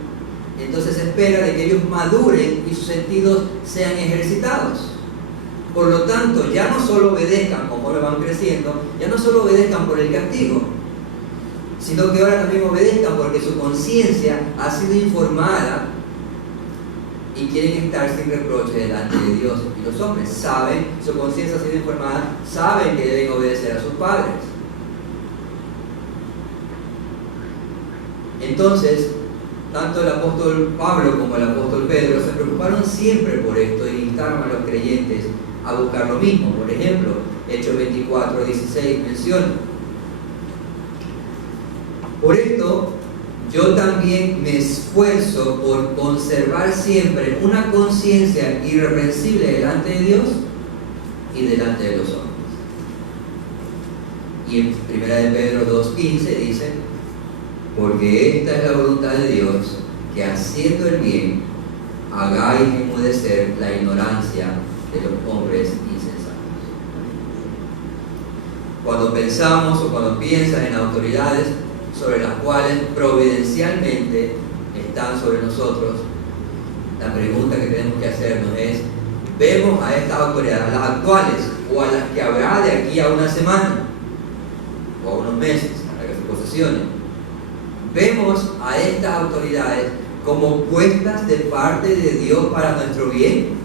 entonces se espera de que ellos maduren y sus sentidos sean ejercitados. Por lo tanto, ya no solo obedezcan conforme van creciendo, ya no solo obedezcan por el castigo, sino que ahora también obedezcan porque su conciencia ha sido informada y quieren estar sin reproche delante de Dios. Y los hombres saben, su conciencia ha sido informada, saben que deben obedecer a sus padres. Entonces, tanto el apóstol Pablo como el apóstol Pedro se preocuparon siempre por esto y instaron a los creyentes a buscar lo mismo. Por ejemplo, Hechos 24:16 menciona: por esto yo también me esfuerzo por conservar siempre una conciencia irreprensible delante de Dios y delante de los hombres. Y en 1 de Pedro 2:15 dice: porque esta es la voluntad de Dios, que haciendo el bien hagáis enmudecer la ignorancia de los hombres insensatos. Cuando pensamos o cuando piensas en autoridades sobre las cuales providencialmente están sobre nosotros, la pregunta que tenemos que hacernos es: ¿vemos a estas autoridades, a las actuales o a las que habrá de aquí a una semana o a unos meses, hasta que se posesionen? ¿Vemos a estas autoridades como puestas de parte de Dios para nuestro bien?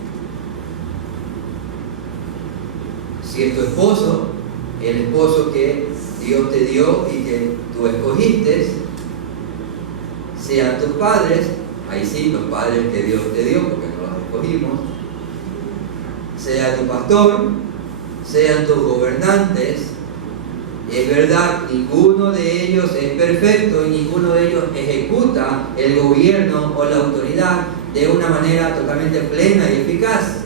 Si es tu esposo, el esposo que Dios te dio y que tú escogiste, sean tus padres, ahí sí, los padres que Dios te dio porque no los escogimos, sea tu pastor, sean tus gobernantes. Es verdad, ninguno de ellos es perfecto y ninguno de ellos ejecuta el gobierno o la autoridad de una manera totalmente plena y eficaz.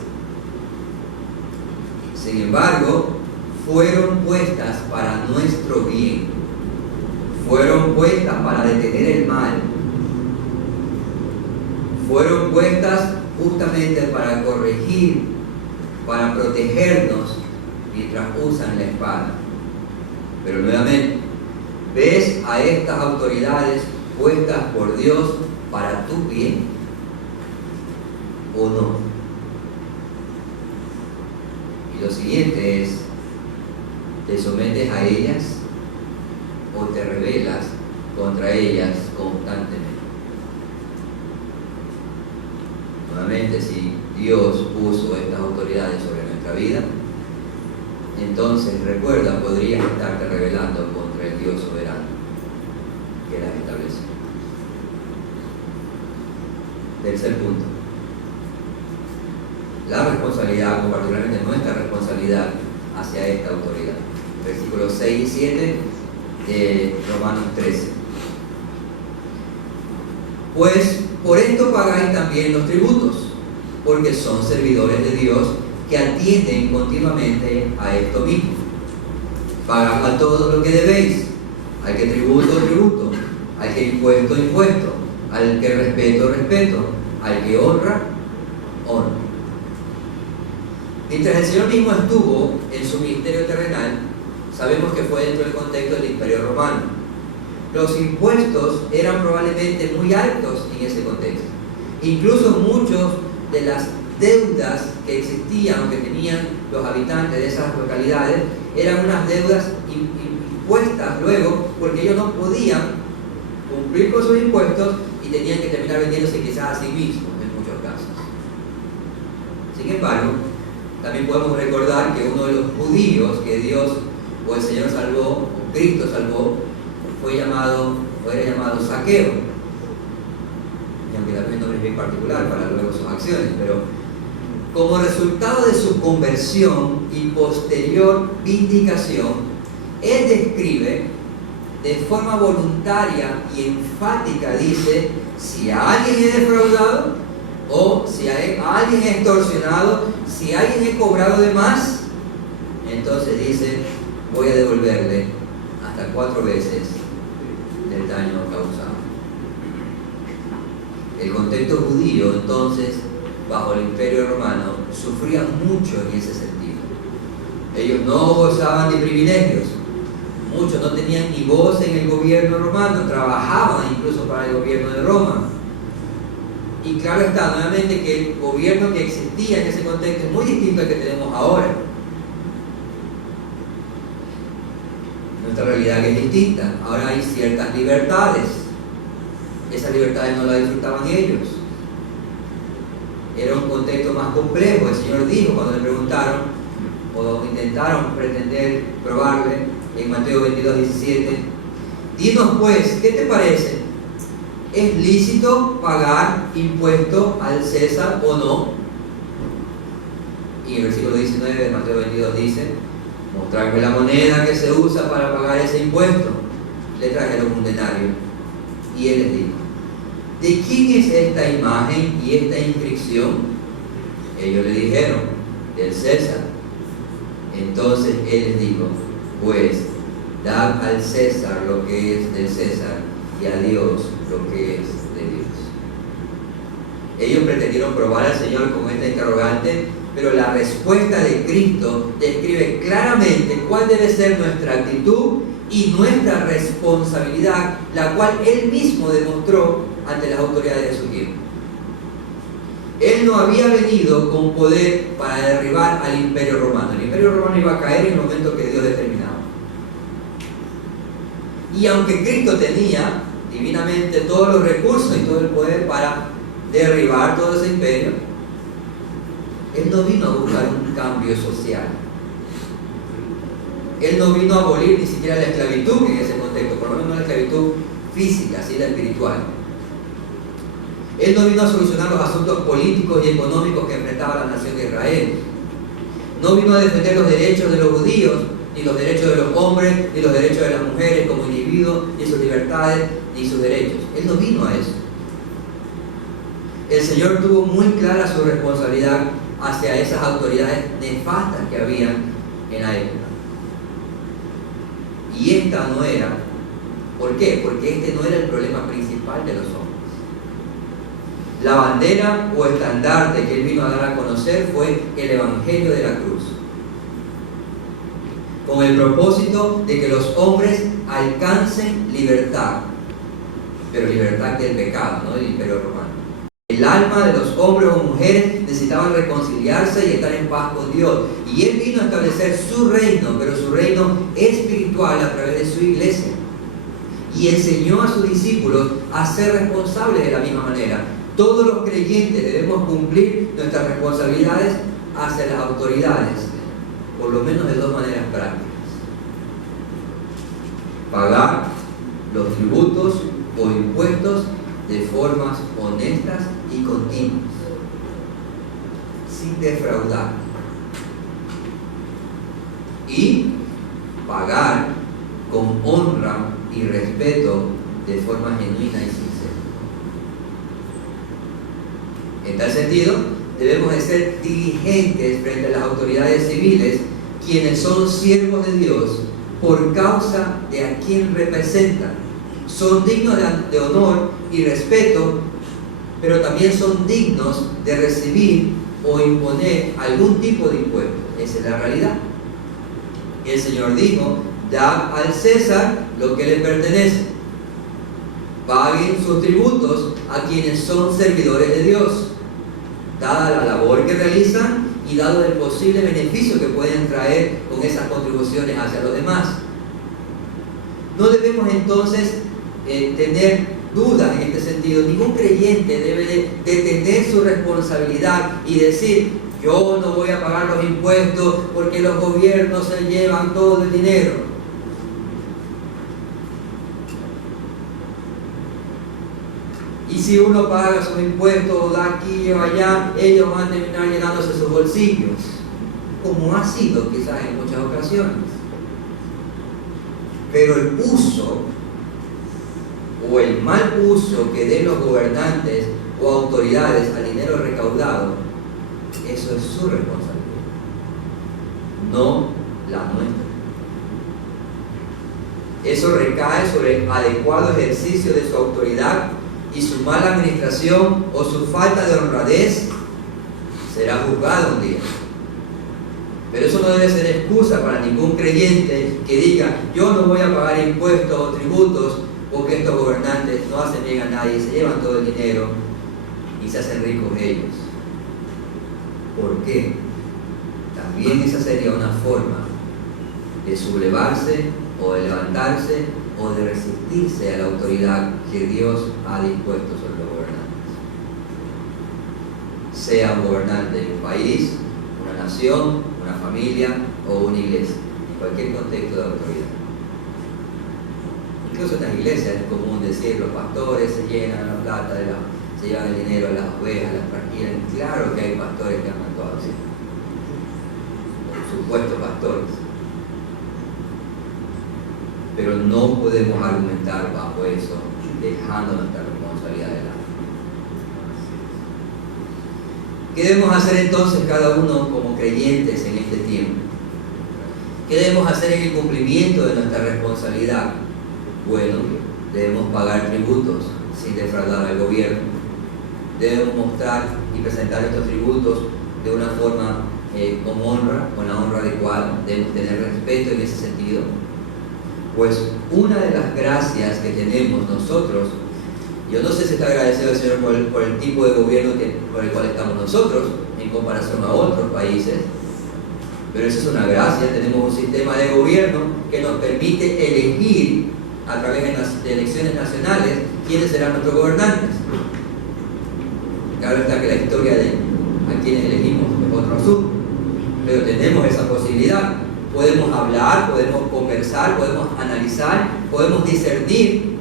Sin embargo, fueron puestas para nuestro bien, fueron puestas para detener el mal, fueron puestas justamente para corregir, para protegernos mientras usan la espada. Pero nuevamente, ¿ves a estas autoridades puestas por Dios para tu bien o no? Y lo siguiente es: ¿Te sometes a ellas o te rebelas contra ellas constantemente? Nuevamente, si Dios puso estas autoridades sobre nuestra vida, entonces recuerda, podrías estarte rebelando contra el Dios soberano que las estableció. Tercer punto. La responsabilidad, particularmente nuestra responsabilidad hacia esta autoridad. Versículos 6 y 7 de Romanos 13. Pues por esto pagáis también los tributos, porque son servidores de Dios que atienden continuamente a esto mismo. Pagad a todo lo que debéis, al que tributo, tributo, al que impuesto, impuesto, al que respeto, respeto, al que honra, honra. Mientras el Señor mismo estuvo en su ministerio terrenal, sabemos que fue dentro del contexto del Imperio Romano. Los impuestos eran probablemente muy altos en ese contexto. Incluso muchos de las deudas que existían o que tenían los habitantes de esas localidades eran unas deudas impuestas luego porque ellos no podían cumplir con sus impuestos y tenían que terminar vendiéndose quizás a sí mismos en muchos casos. Sin embargo, también podemos recordar que uno de los judíos que Dios o el Señor salvó, o Cristo salvó, era llamado Zaqueo. Y aunque también no es bien particular para luego sus acciones, pero como resultado de su conversión y posterior vindicación, él describe de forma voluntaria y enfática, dice, si a alguien he defraudado, o si a alguien he extorsionado, si a alguien he cobrado de más, entonces dice, voy a devolverle hasta 4 veces del daño causado. El contexto judío, entonces, bajo el Imperio Romano, sufría mucho en ese sentido. Ellos no gozaban de privilegios, muchos no tenían ni voz en el gobierno romano, trabajaban incluso para el gobierno de Roma. Y claro está, nuevamente, que el gobierno que existía en ese contexto es muy distinto al que tenemos ahora. Nuestra realidad es distinta. Ahora hay ciertas libertades. Esas libertades no las disfrutaban ellos. Era un contexto más complejo. El Señor dijo cuando le preguntaron o intentaron pretender probarle en Mateo 22:17, dinos pues, ¿qué te parece? ¿Es lícito pagar impuesto al César o no? Y el versículo 19 de Mateo 22 dice, mostrarme la moneda que se usa para pagar ese impuesto. Le trajeron un denario y él les dijo, ¿de quién es esta imagen y esta inscripción? Ellos le dijeron, del César. Entonces él les dijo, pues dad al César lo que es del César y a Dios lo que es de Dios. Ellos pretendieron probar al Señor con esta interrogante, pero la respuesta de Cristo describe claramente cuál debe ser nuestra actitud y nuestra responsabilidad, la cual Él mismo demostró ante las autoridades de su tiempo. Él no había venido con poder para derribar al Imperio Romano. El Imperio Romano iba a caer en el momento que Dios determinaba. Y aunque Cristo tenía divinamente todos los recursos y todo el poder para derribar todo ese imperio, Él no vino a buscar un cambio social. Él no vino a abolir ni siquiera la esclavitud en ese contexto, por lo menos la esclavitud física, sino la espiritual. Él no vino a solucionar los asuntos políticos y económicos que enfrentaba la nación de Israel. No vino a defender los derechos de los judíos, ni los derechos de los hombres, ni los derechos de las mujeres como individuos, ni sus libertades, ni sus derechos. Él no vino a eso. El Señor tuvo muy clara su responsabilidad hacia esas autoridades nefastas que habían en la época. Y esta no era. ¿Por qué? Porque este no era el problema principal de los hombres. La bandera o estandarte que Él vino a dar a conocer fue el Evangelio de la cruz, con el propósito de que los hombres alcancen libertad, pero libertad del pecado, no del Imperio Romano. El alma de los hombres o mujeres necesitaban reconciliarse y estar en paz con Dios. Y Él vino a establecer su reino, pero su reino espiritual a través de su iglesia. Y enseñó a sus discípulos a ser responsables de la misma manera. Todos los creyentes debemos cumplir nuestras responsabilidades hacia las autoridades, por lo menos de dos maneras prácticas. Pagar los tributos o impuestos de formas honestas y continuas, sin defraudar. Y pagar con honra y respeto de forma genuina y sincera. En tal sentido, debemos de ser diligentes frente a las autoridades civiles, quienes son siervos de Dios por causa de a quien representan. Son dignos de honor y respeto, pero también son dignos de recibir o imponer algún tipo de impuesto. Esa es la realidad. El Señor dijo: dad al César lo que le pertenece. Paguen sus tributos a quienes son servidores de Dios, dada la labor que realizan y dado el posible beneficio que pueden traer con esas contribuciones hacia los demás. No debemos entonces tener dudas en este sentido. Ningún creyente debe de tener su responsabilidad y decir: yo no voy a pagar los impuestos porque los gobiernos se llevan todo el dinero. Y si uno paga sus impuestos o da aquí o allá, ellos van a terminar llenándose sus bolsillos, como ha sido quizás en muchas ocasiones. Pero el uso o el mal uso que den los gobernantes o autoridades al dinero recaudado, eso es su responsabilidad, no la nuestra. Eso recae sobre el adecuado ejercicio de su autoridad, y su mala administración o su falta de honradez será juzgado un día. Pero eso no debe ser excusa para ningún creyente que diga: yo no voy a pagar impuestos o tributos porque estos gobernantes no hacen bien a nadie, se llevan todo el dinero y se hacen ricos ellos. ¿Por qué? También esa sería una forma de sublevarse o de levantarse o de resistirse a la autoridad que Dios ha dispuesto sobre los gobernantes. Sea un gobernante de un país, una nación, una familia o una iglesia, en cualquier contexto de autoridad. Incluso en las iglesias es común decir: los pastores se llenan la plata, se llevan el dinero de las ovejas, las practican. Claro que hay pastores que han actuado así, supuestos pastores. Pero no podemos argumentar bajo eso, dejando nuestra responsabilidad de lado. ¿Qué debemos hacer entonces cada uno como creyentes en este tiempo? ¿Qué debemos hacer en el cumplimiento de nuestra responsabilidad? Bueno, debemos pagar tributos sin defraudar al gobierno. Debemos mostrar y presentar estos tributos de una forma con honra, con la honra adecuada. Debemos tener respeto en ese sentido. Pues una de las gracias que tenemos nosotros, yo no sé si está agradecido el Señor por el tipo de gobierno por el cual estamos nosotros en comparación a otros países, pero eso es una gracia. Tenemos un sistema de gobierno que nos permite elegir a través de elecciones nacionales quiénes serán nuestros gobernantes. Claro está que la historia de a quienes elegimos es otro asunto, pero tenemos esa posibilidad. Podemos hablar, podemos conversar, podemos analizar, podemos discernir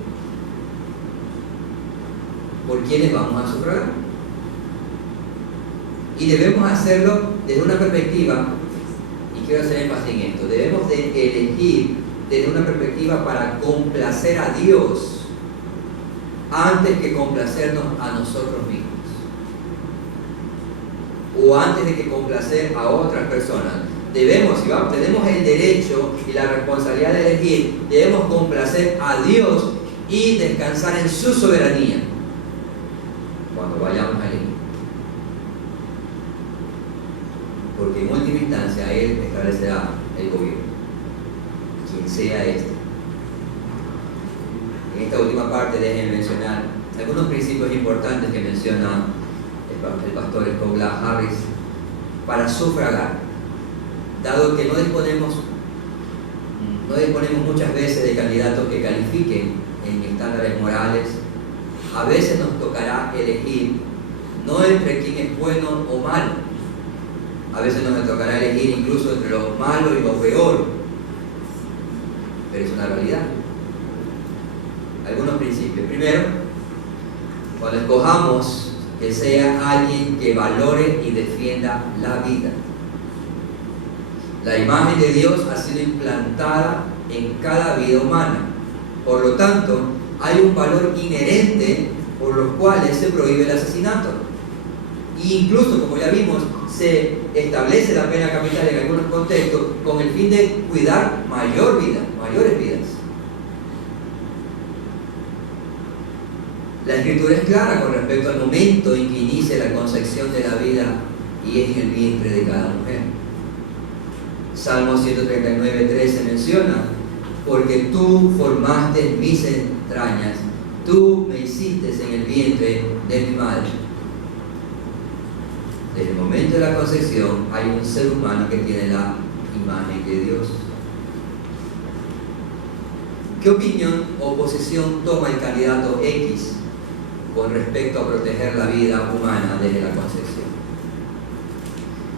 por quiénes vamos a sufragar. Y debemos hacerlo desde una perspectiva, y quiero hacer énfasis en esto, debemos de elegir desde una perspectiva para complacer a Dios antes que complacernos a nosotros mismos, o antes de que complacer a otras personas. Debemos, si tenemos el derecho y la responsabilidad de elegir, debemos complacer a Dios y descansar en su soberanía cuando vayamos a elegir. Porque en última instancia Él establecerá el gobierno, quien sea este. En esta última parte déjenme mencionar algunos principios importantes que menciona el pastor Scott Harris, para sufragar, dado que no disponemos muchas veces de candidatos que califiquen en estándares morales. A veces nos tocará elegir no entre quién es bueno o malo, a veces nos tocará elegir incluso entre lo malo y lo peor, pero es una realidad. Algunos principios. Primero, cuando escojamos, que sea alguien que valore y defienda la vida. La imagen de Dios ha sido implantada en cada vida humana. Por lo tanto, hay un valor inherente por los cuales se prohíbe el asesinato. E incluso, como ya vimos, se establece la pena capital en algunos contextos con el fin de cuidar mayores vidas. La Escritura es clara con respecto al momento en que inicia la concepción de la vida y es en el vientre de cada mujer. Salmo 139:13 menciona: porque tú formaste mis entrañas, tú me hiciste en el vientre de mi madre. Desde el momento de la concepción hay un ser humano que tiene la imagen de Dios. ¿Qué opinión o posición toma el candidato X con respecto a proteger la vida humana desde la concepción?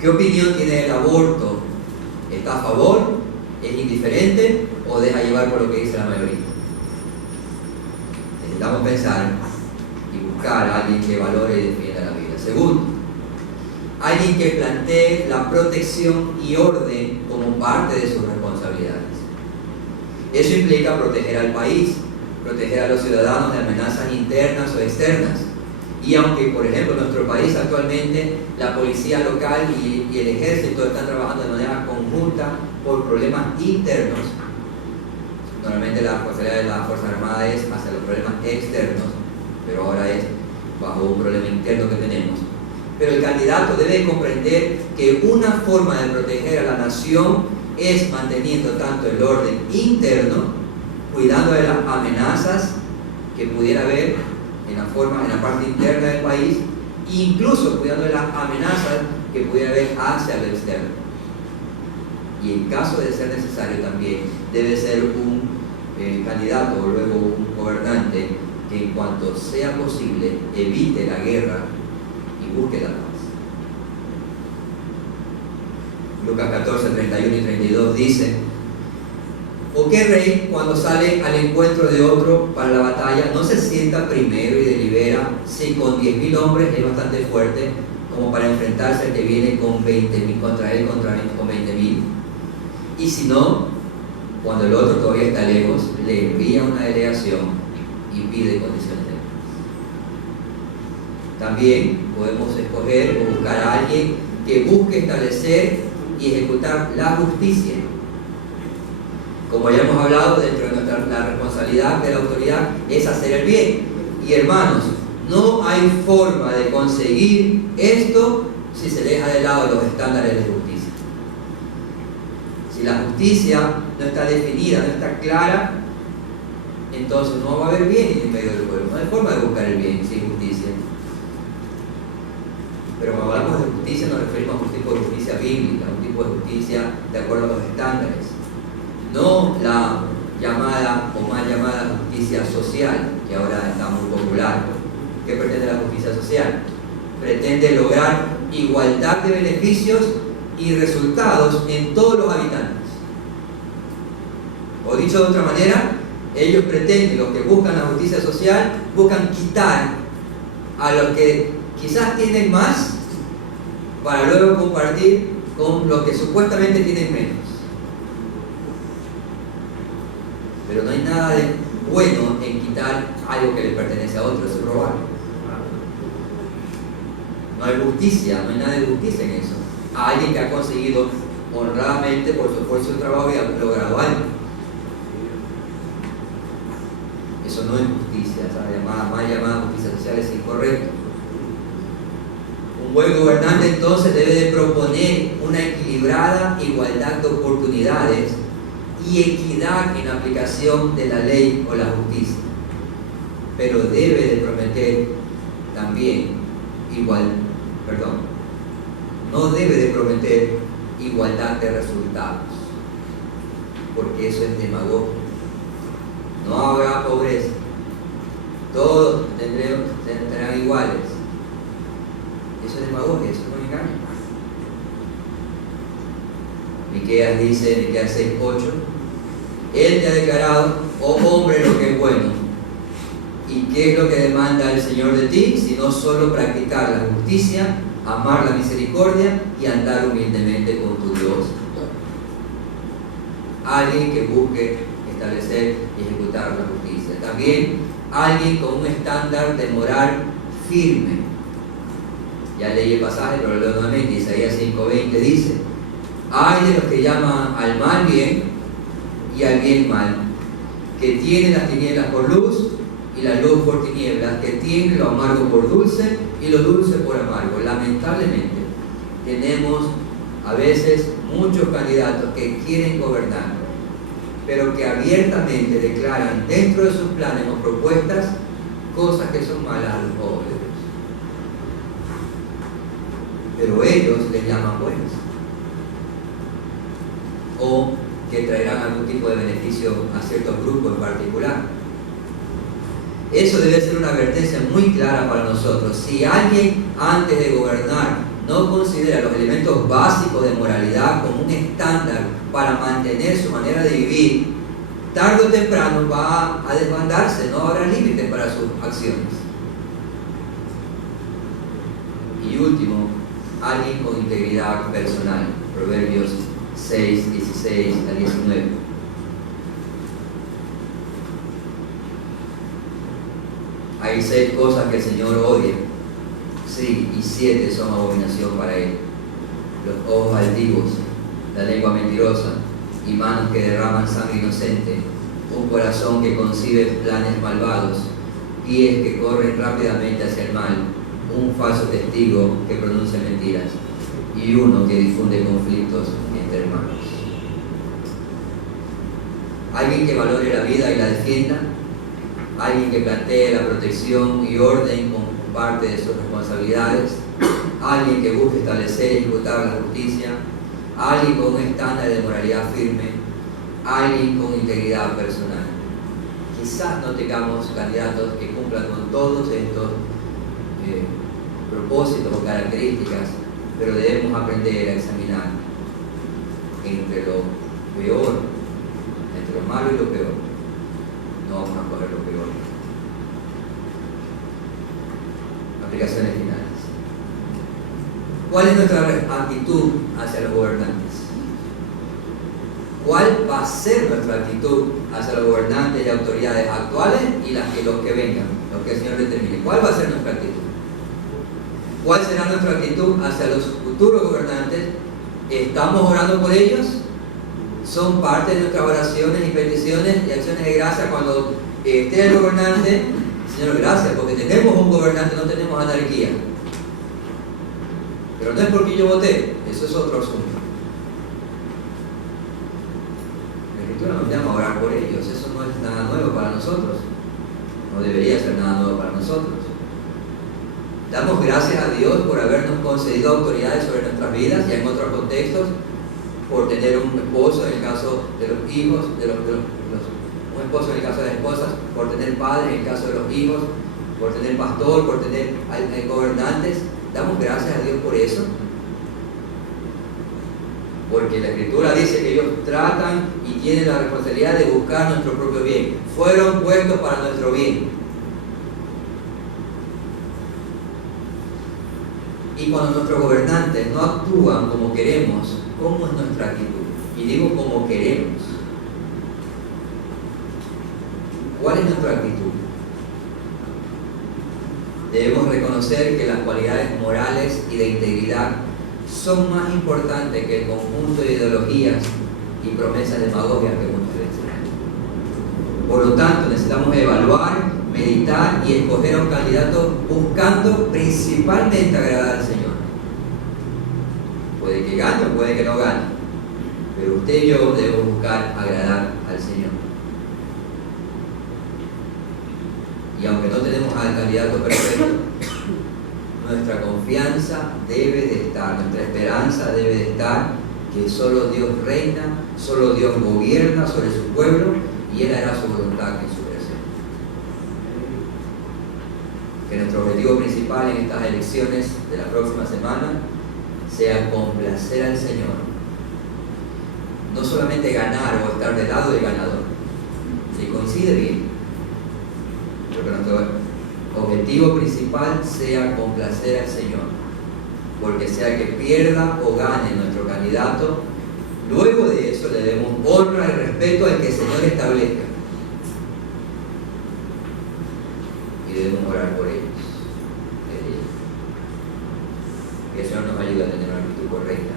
¿Qué opinión tiene del aborto? ¿Está a favor? ¿Es indiferente? ¿O deja llevar por lo que dice la mayoría? Necesitamos pensar y buscar a alguien que valore y defienda la vida. Segundo, alguien que plantee la protección y orden como parte de sus responsabilidades. Eso implica proteger al país, proteger a los ciudadanos de amenazas internas o externas. Y aunque, por ejemplo, en nuestro país actualmente la policía local y el ejército están trabajando de manera conjunta por problemas internos, normalmente la responsabilidad de la Fuerza Armada es hacia los problemas externos, pero ahora es bajo un problema interno que tenemos. Pero el candidato debe comprender que una forma de proteger a la nación es manteniendo tanto el orden interno, cuidando de las amenazas que pudiera haber en la parte interna del país, e incluso cuidando de las amenazas que pudiera haber hacia el externo. Y en caso de ser necesario también debe ser un candidato o luego un gobernante que en cuanto sea posible evite la guerra y busque la paz. Lucas 14, 31 y 32 dice: ¿o qué rey, cuando sale al encuentro de otro para la batalla, no se sienta primero y delibera si con 10.000 hombres es bastante fuerte como para enfrentarse al que viene con 20.000 contra él, con 20.000? Y si no, cuando el otro todavía está lejos, le envía una delegación y pide condiciones de paz. También podemos escoger o buscar a alguien que busque establecer y ejecutar la justicia. Como ya hemos hablado, dentro de la responsabilidad de la autoridad es hacer el bien. Y hermanos, no hay forma de conseguir esto si se deja de lado los estándares de justicia. Si la justicia no está definida, no está clara, entonces no va a haber bien en medio del pueblo. No hay forma de buscar el bien sin justicia. Pero cuando hablamos de justicia nos referimos a un tipo de justicia bíblica, un tipo de justicia de acuerdo a los estándares. No la llamada o mal llamada justicia social, que ahora está muy popular. ¿Qué pretende la justicia social? Pretende lograr igualdad de beneficios y resultados en todos los habitantes. O dicho de otra manera, ellos pretenden, los que buscan la justicia social, buscan quitar a los que quizás tienen más para luego compartir con los que supuestamente tienen menos. Pero no hay nada de bueno en quitar algo que le pertenece a otro, eso es robar. No hay justicia, no hay nada de justicia en eso. A alguien que ha conseguido honradamente por su esfuerzo de trabajo y ha logrado algo. Eso no es justicia, esa mal llamada justicia social es incorrecto. Un buen gobernante entonces debe de proponer una equilibrada igualdad de oportunidades y equidad en la aplicación de la ley o la justicia, pero debe de prometer también no debe de prometer igualdad de resultados, porque eso es demagogia. No habrá pobreza, todos tendrán iguales. Eso es demagogia, eso no engaña. Miqueas dice, Miqueas 6:8, Él te ha declarado, oh hombre, lo que es bueno. ¿Y qué es lo que demanda el Señor de ti? Sino solo practicar la justicia, amar la misericordia y andar humildemente con tu Dios. Alguien que busque establecer y ejecutar la justicia. También alguien con un estándar de moral firme. Ya leí el pasaje, pero lo leo nuevamente. Isaías 5:20 dice: hay de los que llaman al mal bien y al bien mal, que tienen las tinieblas por luz y la luz por tinieblas, que tienen lo amargo por dulce y lo dulce por amargo. Lamentablemente, tenemos a veces muchos candidatos que quieren gobernar, pero que abiertamente declaran dentro de sus planes o propuestas cosas que son malas a los pobres. Pero ellos les llaman buenas, o que traerán algún tipo de beneficio a ciertos grupos en particular. Eso debe ser una advertencia muy clara para nosotros. Si alguien antes de gobernar no considera los elementos básicos de moralidad como un estándar para mantener su manera de vivir, tarde o temprano va a desbandarse, no habrá límites para sus acciones. Y último, alguien con integridad personal. Proverbios 6, 16 al 19. Hay 6 cosas que el Señor odia, sí, y 7 son abominación para Él: los ojos altivos, la lengua mentirosa, y manos que derraman sangre inocente, un corazón que concibe planes malvados, pies que corren rápidamente hacia el mal, un falso testigo que pronuncia mentiras, y uno que difunde conflictos entre hermanos. Alguien que valore la vida y la defienda, alguien que plantee la protección y orden como parte de sus responsabilidades, alguien que busque establecer y ejecutar la justicia, alguien con un estándar de moralidad firme, alguien con integridad personal. Quizás no tengamos candidatos que cumplan con todos estos propósitos o características, pero debemos aprender a examinar entre lo peor, entre lo malo y lo peor. No vamos a coger lo peor. Aplicaciones finales. ¿Cuál es nuestra actitud hacia los gobernantes? ¿Cuál va a ser nuestra actitud hacia los gobernantes y autoridades actuales y los que vengan, los que el Señor determine? ¿Cuál va a ser nuestra actitud? ¿Cuál será nuestra actitud hacia los futuros gobernantes? ¿Estamos orando por ellos? ¿Son parte de nuestras oraciones y peticiones y acciones de gracia cuando esté el gobernante? Señor, gracias, porque tenemos un gobernante, no tenemos anarquía. Pero no es porque yo voté, eso es otro asunto. La Escritura nos llama a orar por ellos, eso no es nada nuevo para nosotros, no debería ser nada nuevo para nosotros. Damos gracias a Dios por habernos concedido autoridades sobre nuestras vidas y en otros contextos, por tener un esposo en el caso de los hijos, un esposo en el caso de las esposas, por tener padres en el caso de los hijos, por tener pastor, por tener gobernantes. Damos gracias a Dios por eso, porque la Escritura dice que ellos tratan y tienen la responsabilidad de buscar nuestro propio bien. Fueron puestos para nuestro bien. Y cuando nuestros gobernantes no actúan como queremos, ¿cómo es nuestra actitud? Y digo como queremos. ¿Cuál es nuestra actitud? Debemos reconocer que las cualidades morales y de integridad son más importantes que el conjunto de ideologías y promesas demagógicas que muchas veces hay. Por lo tanto, necesitamos evaluar, meditar y escoger a un candidato buscando principalmente agradar al Señor. Puede que gane o puede que no gane, pero usted y yo debemos buscar agradar al Señor. Y aunque no tenemos al candidato perfecto, nuestra confianza debe de estar, nuestra esperanza debe de estar que solo Dios reina, solo Dios gobierna sobre su pueblo y Él hará su voluntad en su creación. Que nuestro objetivo principal en estas elecciones de la próxima semana sea complacer al Señor. No solamente ganar o estar del lado del ganador, si coincide bien, pero que nuestro objetivo principal sea complacer al Señor, porque sea que pierda o gane nuestro candidato, luego de eso le demos honra y respeto al que el Señor establezca y debemos orar por ellos. Que el Señor nos ayude a tener una actitud correcta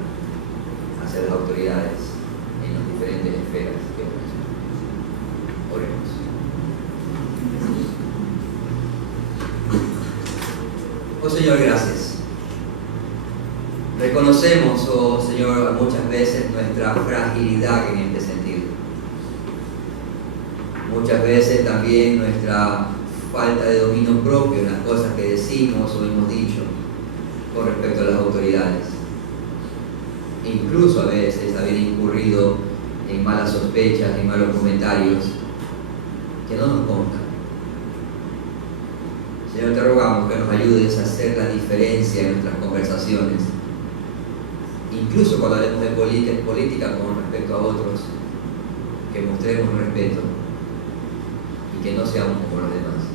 hacia las autoridades en las diferentes esferas que hemos mencionado. Oremos. Oh Señor, gracias. Reconocemos, oh Señor, muchas veces nuestra fragilidad en este sentido. Muchas veces también nuestra falta de dominio propio en las cosas que decimos o hemos dicho con respecto a las autoridades. Incluso a veces haber incurrido en malas sospechas, en malos comentarios que no nos constan. Señor, te rogamos que nos ayudes a hacer la diferencia en nuestras conversaciones, incluso cuando hablemos de política con respecto a otros, que mostremos respeto y que no seamos como los demás.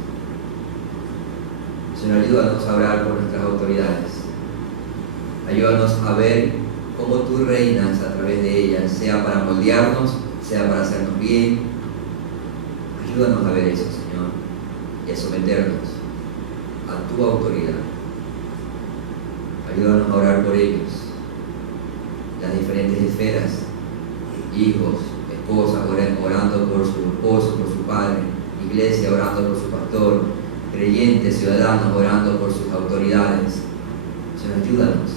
Señor, ayúdanos a orar por nuestras autoridades. Ayúdanos a ver cómo tú reinas a través de ellas, sea para moldearnos, sea para hacernos bien. Ayúdanos a ver eso, Señor, y a someternos a tu autoridad. Ayúdanos a orar por ellos, las diferentes esferas, hijos, esposas, orando por su esposo, por su padre, iglesia orando por su pastor, creyentes, ciudadanos orando por sus autoridades. Señor, ayúdanos.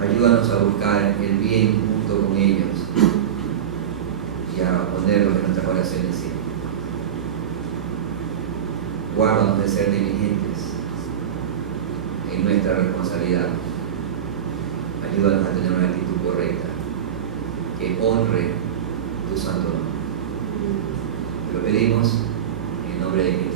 Ayúdanos a buscar el bien junto con ellos y a ponerlos en nuestras oraciones siempre. Guárdanos de ser negligentes en nuestra responsabilidad. Ayúdanos a tener una actitud correcta que honre tu santo nombre. Te lo pedimos en el nombre de Cristo.